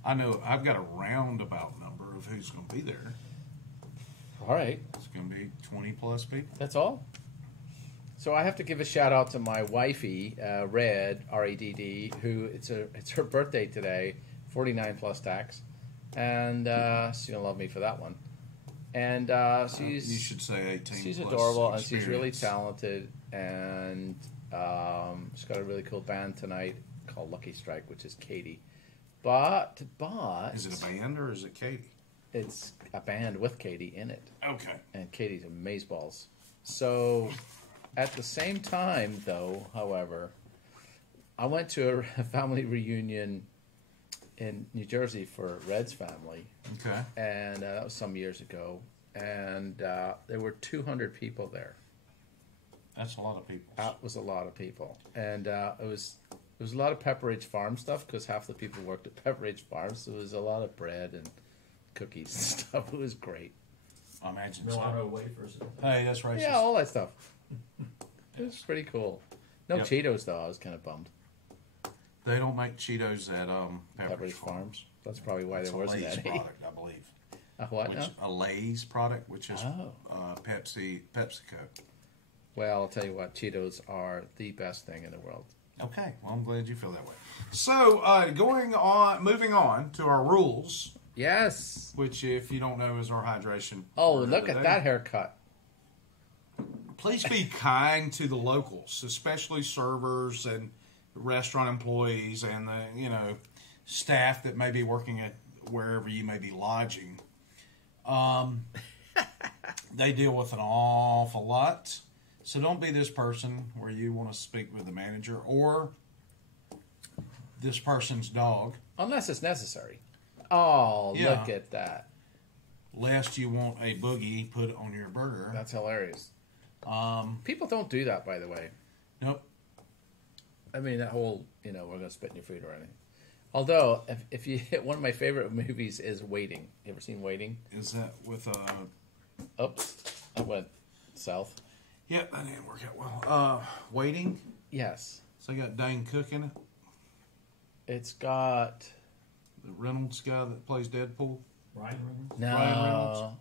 I know I've got a roundabout number of who's going to be there. All right, It's going to be 20 plus people. that's all. So I have to give a shout out to my wifey, Red RADD, who it's her birthday today, 49 plus tax, and she's gonna love me for that one. And You should say 18. she's plus adorable and she's really experience. talented, and she's got a really cool band tonight called Lucky Strike, which is Katie. But Is it a band or is it Katie? it's a band with Katie in it, Okay. and Katie's amazeballs. So at the same time, though, however, I went to a family reunion in New Jersey for Red's family, Okay. and that was some years ago, and there were 200 people there. That's a lot of people. That was a lot of people, and it was a lot of Pepperidge Farm stuff because half the people worked at Pepperidge Farm, so there was a lot of bread and cookies and stuff. It was great. I imagine so. Milano wafers. Hey, that's racist. Yeah, all that stuff. It was pretty cool. No Yep. Cheetos though. I was kind of bummed. They don't make Cheetos at Pepperidge Farms. That's probably why It's there a wasn't Lay's any. product, I believe. What Which, now? a Lay's product, which is Oh. PepsiCo. Well, I'll tell you what. Cheetos are the best thing in the world. Okay, well, I'm glad you feel that way. So, moving on to our rules, Yes. which, if you don't know, is our hydration. Oh, word of look the at day. that haircut. Please be kind to the locals, especially servers and restaurant employees and the staff that may be working at wherever you may be lodging. They deal with an awful lot, so don't be this person where you want to speak with the manager or this person's dog, Unless it's necessary. Oh, Yeah. look at that. lest you want a boogie put on your burger. That's hilarious. People don't do that, by the way. Nope. I mean, that whole, we're going to spit in your food or anything. Although, if you hit one of my favorite movies is Waiting. You ever seen Waiting? Is that with Oops, I went south. Yeah, that didn't work out well. Waiting. Yes, So they got Dane Cook in it. it's got The Reynolds guy that plays Deadpool. Ryan Reynolds? no. Ryan Reynolds.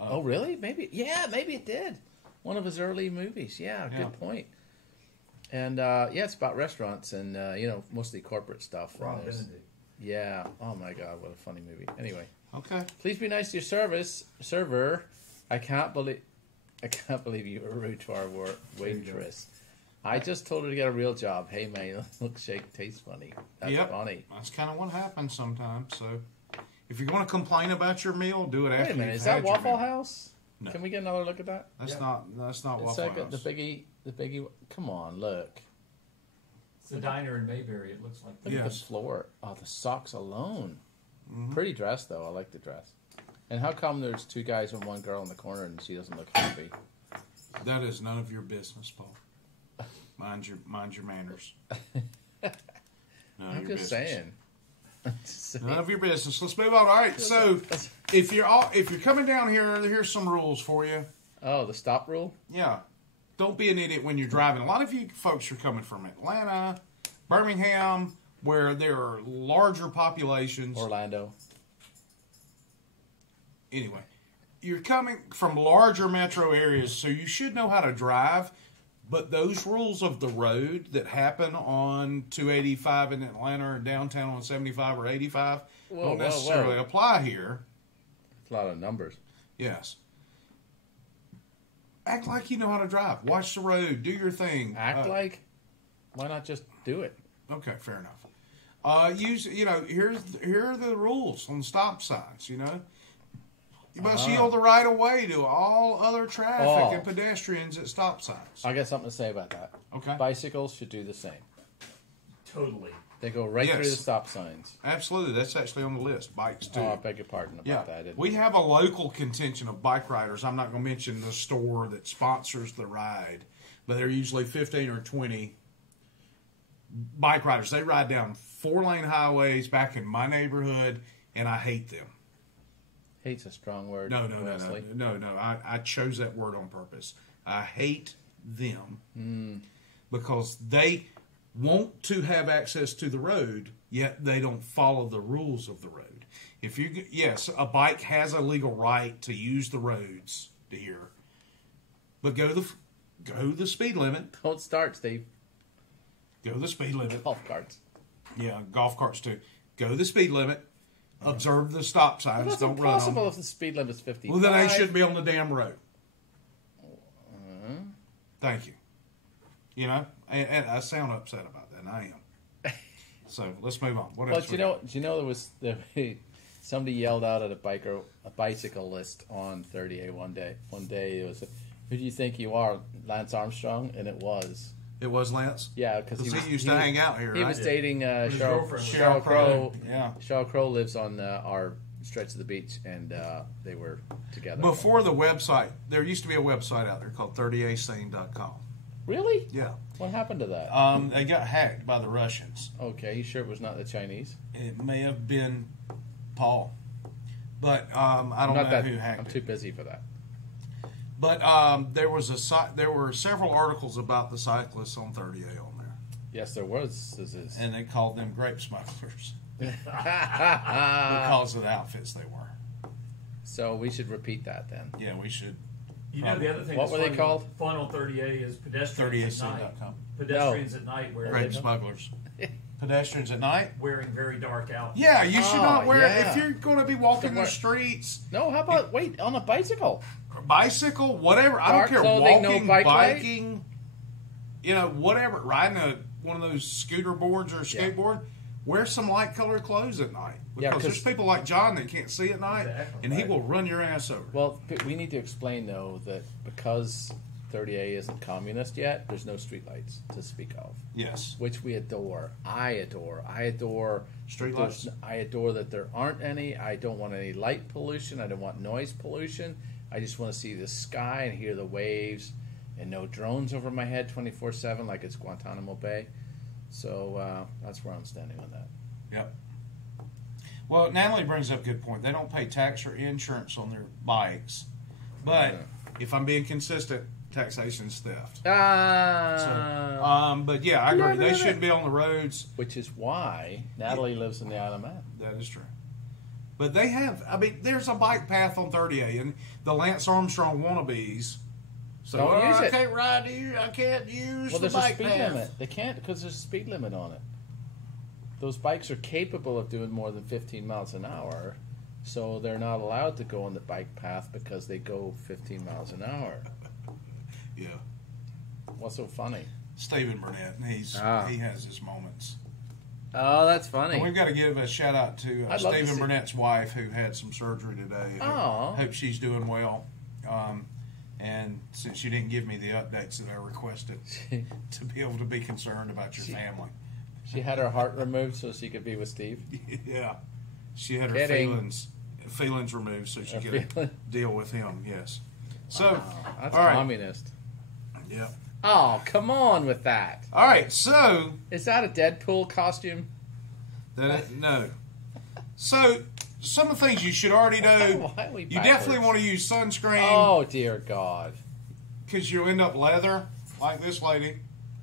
Oh, really? Maybe. Yeah, maybe it did. One of his early movies. Yeah, Yeah. good point. And it's about restaurants and mostly corporate stuff. And Rob there's- Benedict. Yeah. Oh my God, what a funny movie. Anyway, Okay. please be nice to your server. I can't believe you were rude to our waitress. I just told her to get a real job. Hey man, milkshake tastes funny. That's Yep. funny. That's kind of what happens sometimes. So, if you're going to complain about your meal, do it Wait after a minute, you've is that had your Waffle meal. House? No. Can we get another look at that? That's Yeah. not. That's not It's Waffle like House. the biggie. Come on, look. It's a diner in Mayberry, it looks like. Look at Yes. the floor. Oh, the socks alone. Mm-hmm. Pretty dress though. I like the dress. And how come there's two guys and one girl in the corner and she doesn't look happy? That is none of your business, Paul. Mind your manners. None of I'm your just business. saying. I'm just saying. None of your business. Let's move on. All right. So, if you're coming down here, here's some rules for you. Oh, the stop rule? Yeah. Don't be an idiot when you're driving. A lot of you folks are coming from Atlanta, Birmingham, where there are larger populations. Orlando. Anyway, you're coming from larger metro areas, so you should know how to drive. But those rules of the road that happen on 285 in Atlanta or downtown on 75 or 85 Whoa, don't whoa, necessarily whoa. apply here. It's a lot of numbers. Yes. Act like you know how to drive. Watch the road. Do your thing. Act like? Why not just do it? Okay, fair enough. Here are the rules on stop signs. You must yield the right of way to all other traffic Oh. and pedestrians at stop signs. I got something to say about that. Okay. Bicycles should do the same. Totally. They go right Yes. through the stop signs. Absolutely, that's actually on the list. Bikes too. Oh, I beg your pardon about Yeah, that. I didn't we know. have a local contingent of bike riders. I'm not going to mention the store that sponsors the ride, but they're usually 15 or 20 bike riders. They ride down 4-lane highways back in my neighborhood, and I hate them. Hate's a strong word. No. Wesley. I chose that word on purpose. I hate them because they want to have access to the road, yet they don't follow the rules of the road. Yes, a bike has a legal right to use the roads here, but go the speed limit. Don't start, Steve. Go the speed limit. Golf carts. Yeah, golf carts too. Go the speed limit. Observe the stop Well, signs. that's Don't run impossible them. if the speed limit's 50. Well, then they shouldn't be on the damn road. Uh-huh. Thank you. And I sound upset about that, and I am. So let's move on. What else? But we do got? you know somebody yelled out at a bicyclist on 30A one day. One day it was, "Who do you think you are, Lance Armstrong?" And it was. It was Lance. Yeah, because He used to hang out here. He right? was dating His Cheryl girlfriend was- Cheryl Crow. Yeah. Cheryl Crow lives on our stretch of the beach, and they were together. Before the website, there used to be a website out there called 30asane.com. Really? Yeah. What happened to that? They got hacked by the Russians. Okay, you sure it was not the Chinese? It may have been Paul, but I don't Not know that who I'm hacked too it. busy for that. But there were several articles about the cyclists on 30A on there, Yes, there was. This is. and they called them grape smugglers Ah. because of the outfits they wore. So we should repeat that then. Yeah, we should. You know, the other thing What that's were they fun- called? Fun on 30A is pedestrians at night. 30asane.com. Pedestrians at night Grape smugglers. Pedestrians at night. wearing very dark outfits. Yeah, you should not wear yeah. if you're going to be walking To the wear- streets, No, how about wait on a bicycle? bicycle, whatever. I Dark don't care. clothing, no Walking, bike light? biking, whatever. Riding one of those scooter boards or a Yeah. skateboard. Wear some light colored clothes at night Yeah, because 'cause- there's people like John that can't see at night, Exactly, and he right. will run your ass over. Well, we need to explain though that because 30A isn't communist yet, there's no streetlights to speak of, Yes, which we adore. I adore Streetlights? I adore that there aren't any. I don't want any light pollution. I don't want noise pollution. I just want to see the sky and hear the waves, and no drones over my head 24/7 like it's Guantanamo Bay. So that's where I'm standing on that. Yep. Well, Natalie brings up a good point. They don't pay tax or insurance on their bikes, but if I'm being consistent, taxation's theft. But yeah, I agree. They shouldn't be on the roads. Which is why Natalie lives in the Isle of Man. That is true. But they have. I mean, there's a bike path on 38, and the Lance Armstrong wannabes. So Don't use I it. can't ride here. I can't use Well, the there's a bike speed path. limit. They can't because there's a speed limit on it. Those bikes are capable of doing more than 15 miles an hour, so they're not allowed to go on the bike path because they go 15 miles an hour. Yeah. What's so funny? Stephen Burnett. He has his moments. Oh, that's funny. And we've got to give a shout out to I'd love to Stephen see- Burnett's wife, who had some surgery today. Aw. Hope she's doing well. And since you didn't give me the updates that I requested, to be able to be concerned about your family. She had her heart removed so she could be with Steve. Yeah, she had her Kidding. feelings removed so she Her could feeling- deal with him. Yes. So, That's all right. communist. Yeah. Oh, come on with that. All right. So Is that a Deadpool costume? no. So some of the things you should already know. Why are we You definitely backwards? want to use sunscreen Oh, dear God. because you'll end up leather like this lady.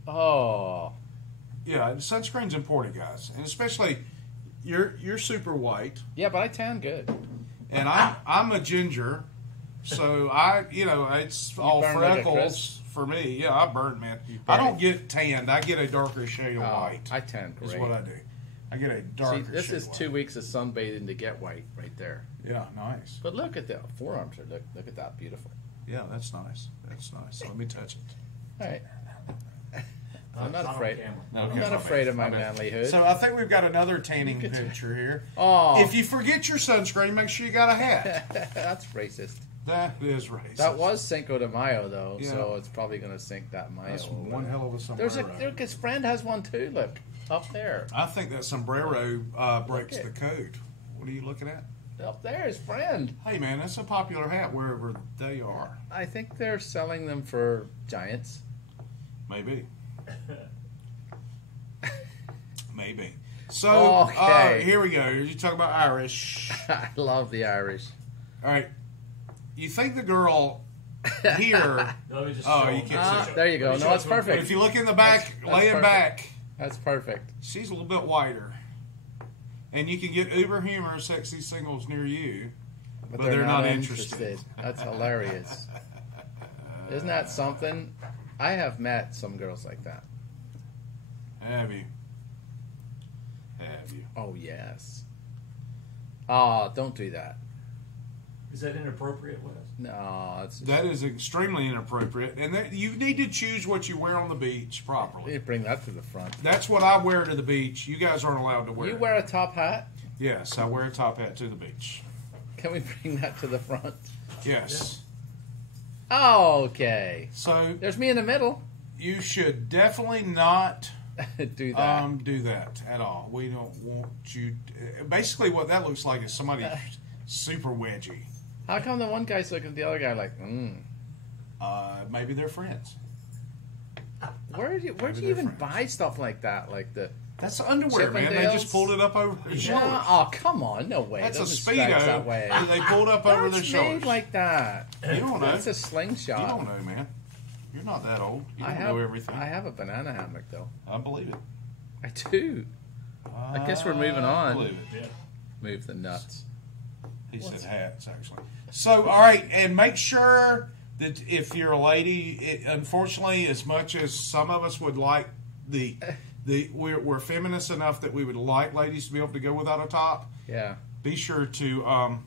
Oh. Yeah, sunscreen's important, guys, and especially you're super white, Yeah, but I tan good. and I'm a ginger, so it's all burn like a freckles crisp. for me. Yeah, I burn, man. burn I don't it. get tanned. I get a darker shade of Oh, white. I tan Is great. what I do. I get a See, darker. this shade is of 2 white. weeks of sunbathing to get white right there. Yeah, nice. But look at that. Forearms are, look at that. Beautiful. Yeah, that's nice. That's nice. Let me touch it. All right. I'm not on afraid. camera. No, I'm okay, not my afraid bad, of my my bad. manlyhood. So I think we've got another tanning picture here. Oh. If you forget your sunscreen, make sure you got a hat. That's racist. That is racist. That was Cinco de Mayo, though, Yeah. so it's probably going to sink that Mayo. That's over one there. hell of a There's sombrero. look, his friend has one too. Look up there. I think that sombrero breaks Look the at- code. What are you looking at? Up there, his friend. Hey, man, that's a popular hat wherever they are. I think they're selling them for giants. Maybe. Maybe. So, Okay. here we go. You talk about Irish. I love the Irish. All right. You think the girl here, No, we just Oh, show you them. can't Ah, see it. there you go. Let me No, show it's it to 'em. but perfect. if you look in the back, That's laying perfect. back, That's perfect. she's a little bit whiter. And you can get uber humor sexy singles near you, but they're not interested. That's hilarious. Isn't that something? I have met some girls like that. Have you? Have you? Oh, yes. Oh, don't do that. Is that inappropriate, Wes? No, it's That is extremely inappropriate, and that, you need to choose what you wear on the beach properly. you bring that to the front. That's what I wear to the beach. You guys aren't allowed to wear. You it. wear a top hat? Yes, I wear a top hat to the beach. Can we bring that to the front? Yes. Okay. So There's me in the middle. you should definitely not Do that. do that at all. We don't want you. Basically, what that looks like is somebody super wedgy. How come the one guy's looking at the other guy like, Maybe they're friends. where'd you Maybe even they're friends. buy stuff like that? Like the That's underwear, man. They Chippendales? just pulled it up over their shoulders. yeah. Oh, come on, no way. That's It a doesn't stretch Speedo that way. that they pulled up over their That's shoulders. made like that. You don't know. That's a slingshot. You don't know, man. You're not that old. You don't I have know everything. I have a banana hammock though. I believe it. I do. I guess we're moving on. believe it. Yeah. Move the nuts. He said hats, actually. So, all right, and make sure that if you're a lady, unfortunately, as much as some of us would like we're feminist enough that we would like ladies to be able to go without a top. Yeah. Be sure to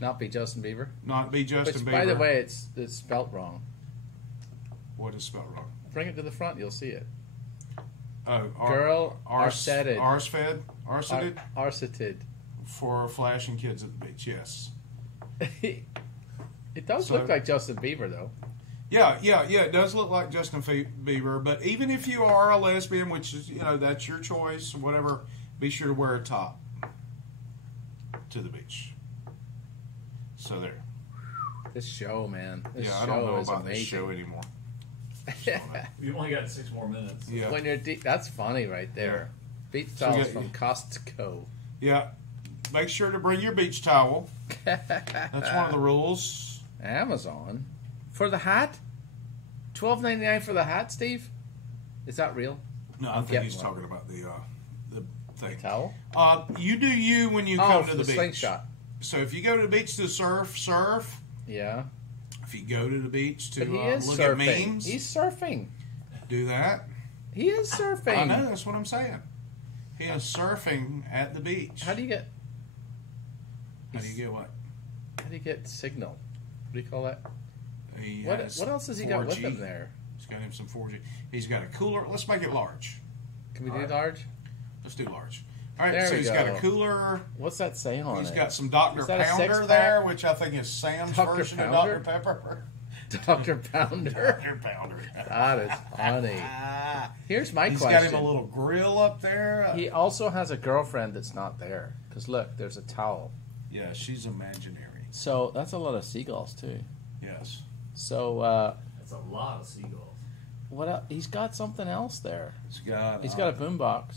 Not be Justin Bieber. not be Justin Which, Bieber. by the way, it's spelt wrong. What is spelled wrong? Bring it to the front, you'll see it. Oh, Girl, arseted. Arsfed, arseted Arseted. for flashing kids at the beach. Yes. It does So- look like Justin Bieber though. Yeah. It does look like Justin Bieber, but even if you are a lesbian, which is that's your choice, whatever, be sure to wear a top to the beach. So there. This show, man. This Yeah, show I don't know is about amazing. this show anymore. We've only got 6 more minutes. Yeah. When you're deep, that's funny right there. Beach So we towels got- from Costco. Yeah. Make sure to bring your beach towel. That's one of the rules. Amazon for the hat. $12.99 for the hat, Steve. Is that real? No, I I'm think getting he's one. talking about the thing. Towel? You do you when you Oh, come for to the the beach. slingshot. So if you go to the beach to surf. Yeah. If you go to the beach to But he is look surfing. at memes, He's surfing. do that. He is surfing. I know, that's what I'm saying. He is surfing at the beach. How do you get How do you get what? signal? What do you call that? He What has else has he got with 4G. him there? He's got him some 4G. He's got a cooler. Let's make it large. Can we do Alright. large? Let's do large. All right, There so we he's got go. a cooler. What's that say on He's it? got some Dr. Is that a Pounder six-pack? there, which I think is Sam's Dr. version Pounder? of Dr. Pepper. Dr. Pounder. Dr. Pounder. That is funny. Ah, Here's my he's question. got him a little grill up there. He also has a girlfriend that's not there. Because look, there's a towel. Yeah, she's imaginary. So that's a lot of seagulls too. Yes. So That's a lot of seagulls. what else? He's got something else there. He's Got a boombox.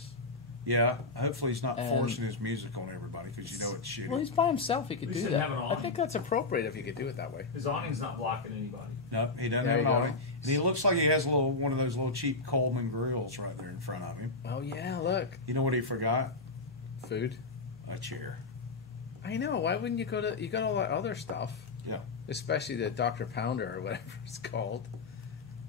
Yeah, hopefully he's not And- forcing his music on everybody because you know it's shitty. Well, he's by himself. He could We do should that. have an I awning. think that's appropriate if he could do it that way. His awning's not blocking anybody. No, he doesn't There have you an go. awning. And he looks like he has a little one of those little cheap Coleman grills right there in front of him. Oh yeah, look, You know what he forgot? food. A chair. I know. Why wouldn't you go to? You got all that other stuff. Yeah. Especially the Dr. Pounder or whatever it's called.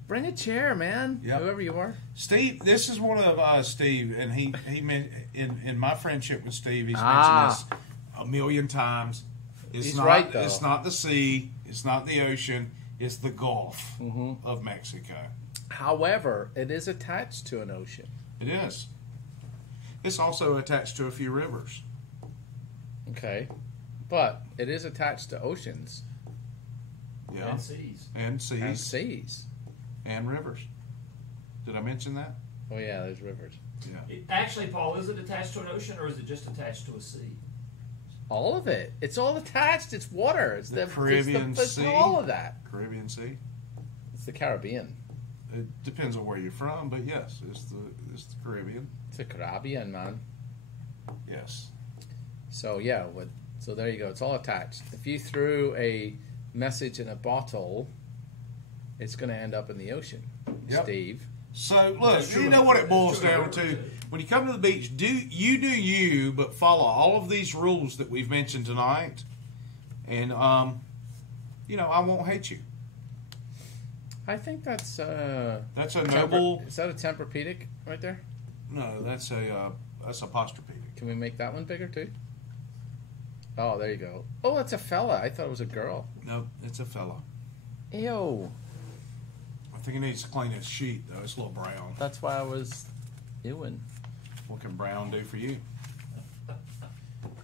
Bring a chair, man. Yep. Whoever you are. Steve, this is one of Steve, and he meant in my friendship with Steve, he's Ah. mentioned this a million times. It's He's not right, though. it's not the sea, it's not the ocean, it's the Gulf Mm-hmm. of Mexico. However, it is attached to an ocean. It is. It's also attached to a few rivers. Okay, but it is attached to oceans Yeah. And seas. And seas and seas. and rivers. Did I mention that? Oh yeah, there's rivers. Yeah. Actually, Paul, is it attached to an ocean or is it just attached to a sea? All of it. It's all attached. It's water. It's The the Caribbean it's Sea? all of that. Caribbean Sea. It's the Caribbean. It depends on where you're from, but yes, it's the Caribbean. It's the Caribbean, man. Yes. So yeah, so there you go. It's all attached. If you threw a message in a bottle, it's going to end up in the ocean. Yep. Steve. So look, That's true. you know what it That's boils true. down to. When you come to the beach, do you, but follow all of these rules that we've mentioned tonight, and I won't hate you. I think that's That's a noble. Is that a Tempur-Pedic right there? No, that's a apostrophe. Can we make that one bigger too? Oh, there you go. Oh, it's a fella. I thought it was a girl. No, it's a fella. Ew. I think he needs to clean his sheet though. It's a little brown. That's why I was ewing. What can brown do for you?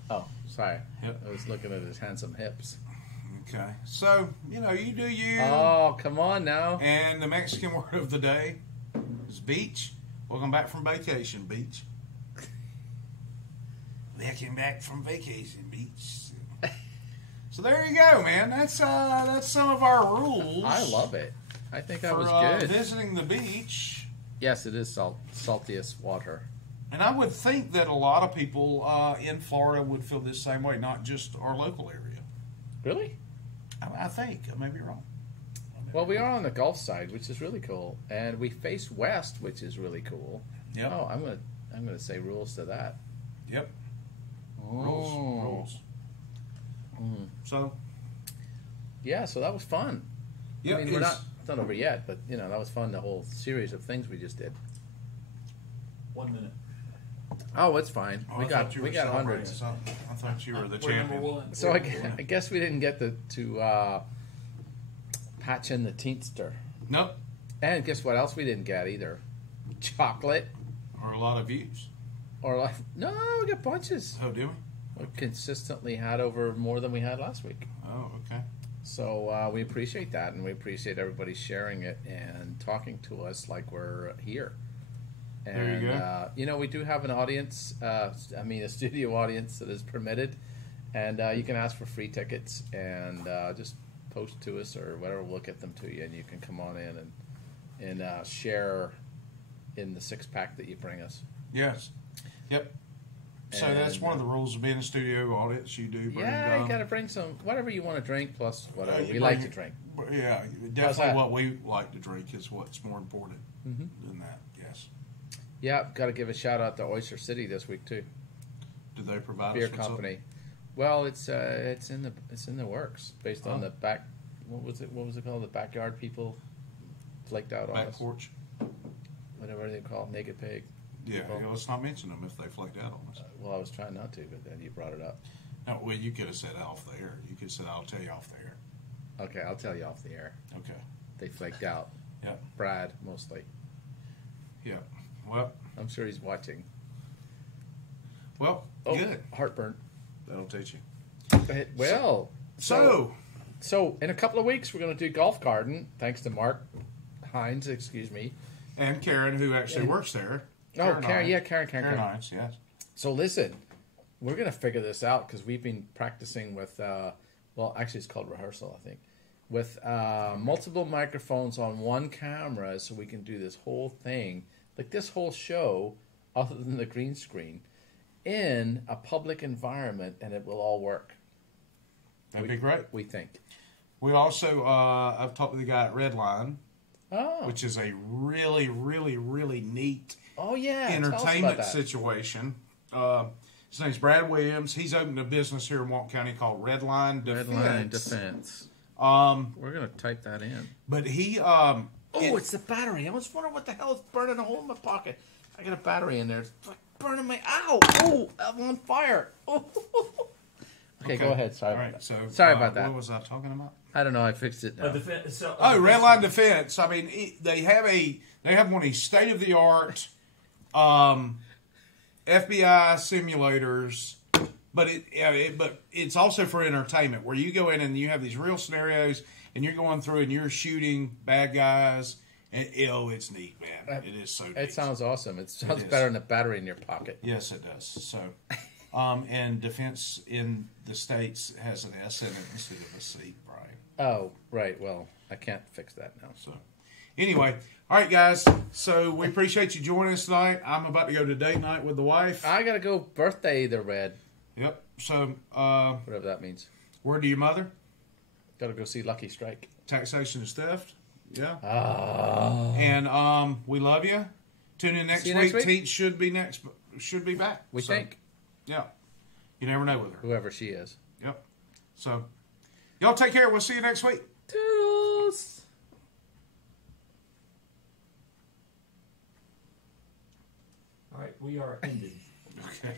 Oh, sorry. Yep. I was looking at his handsome hips. Okay, so you do you. Oh, come on now. And the Mexican word of the day is beach. Welcome back from vacation, beach. Welcome back from vacation, beach. So there you go, man. That's some of our rules. I love it. I think that for was good. visiting the beach. Yes, it is saltiest water. And I would think that a lot of people in Florida would feel this same way, not just our local area. Really? I think. I may be wrong. Well, we are on the Gulf side, which is really cool, and we face west, which is really cool. Yep. Oh, I'm gonna say rules to that. Yep. Oh. Rules. Mm. So, Yeah, so that was fun. yep, I mean, it's not over yet, but that was fun. The whole series of things we just did. 1 minute. Oh, it's fine. Oh, we I got thought you were hundreds. celebrating something. I thought you were the We're number champion. one. So We're I number one. guess we didn't get to patch in the Teamster. Nope. And guess what else we didn't get either? Chocolate. Or a lot of views. Or like, no, we got bunches. Oh, do we? We consistently had over more than we had last week. Oh, okay. So we appreciate that, and we appreciate everybody sharing it and talking to us like we're here. And, There you go. we do have an audience, a studio audience that is permitted, and you can ask for free tickets and just post to us or whatever. We'll get them to you, and you can come on in and and share in the 6-pack that you bring us. Yes. Yep. So that's And, one of the rules of being a studio audience. You do bring Yeah, you got to bring some whatever you want to drink plus whatever we like to drink. Yeah, How's definitely that? what we like to drink is what's more important than that. Yes. Yeah, got to give a shout out to Oyster City this week too. Do they provide Beer us with company. Well, it's in the works based on Oh. the back. What was it called? The backyard people flaked out some on back us. porch? Whatever they call it, naked pig. Yeah, People. let's not mention them if they flaked out on us. Well, I was trying not to, but then you brought it up. No, well, you could have said off the air. You could have said, I'll tell you off the air. Okay, I'll tell you off the air. Okay. They flaked out. Yep. Brad mostly. Yep. Well, I'm sure he's watching. well, Oh, good. heartburn. That'll teach you. Well, So, in a couple of weeks we're going to do Golf Garden, thanks to Mark Hines. Excuse me. and Karen, who actually works there. Oh, Karen. Hines. Yeah, Karen. Hines, yes. So listen, we're going to figure this out because we've been practicing with, well, actually it's called rehearsal, I think, with multiple microphones on one camera so we can do this whole thing, like this whole show, other than the green screen, in a public environment, and it will all work, That'd be great. we think. We also, I've talked to the guy at Redline, Oh, which is a really, really, really neat oh yeah, tell us about entertainment that. situation. His name's Brad Williams. He's opened a business here in Walton County called Redline Defense. Redline Defense. We're going to type that in. But he, Oh, it's the battery. I was wondering what the hell is burning a hole in my pocket. I got a battery in there. It's like burning my. Ow! Oh, I'm on fire. Oh. Okay, go ahead. Sorry. All about right, that. so Sorry about that. What was I talking about? I don't know. I fixed it now. Redline Defense. I mean, they have one of these state of the art FBI simulators, but it's also for entertainment where you go in and you have these real scenarios and you're going through and you're shooting bad guys. And, it's neat, man. It is so neat. It sounds awesome. It sounds is. better than a battery in your pocket. Yes, it does. So, and defense in the States has an S in it instead of a C, Brian. Oh, right. Well, I can't fix that now. So, anyway, all right, guys. So, we appreciate you joining us tonight. I'm about to go to date night with the wife. I got to go birthday the red. Yep. So, Whatever that means. word to your mother. Got to go see Lucky Strike. Taxation is theft. Yeah. Oh. And we love you. Tune in next See you week. next week. Teach should be back. We think. Yeah. You never know with her. Whoever she is. Yep. So, y'all take care. We'll see you next week. Toodles. All right, we are ended. Okay.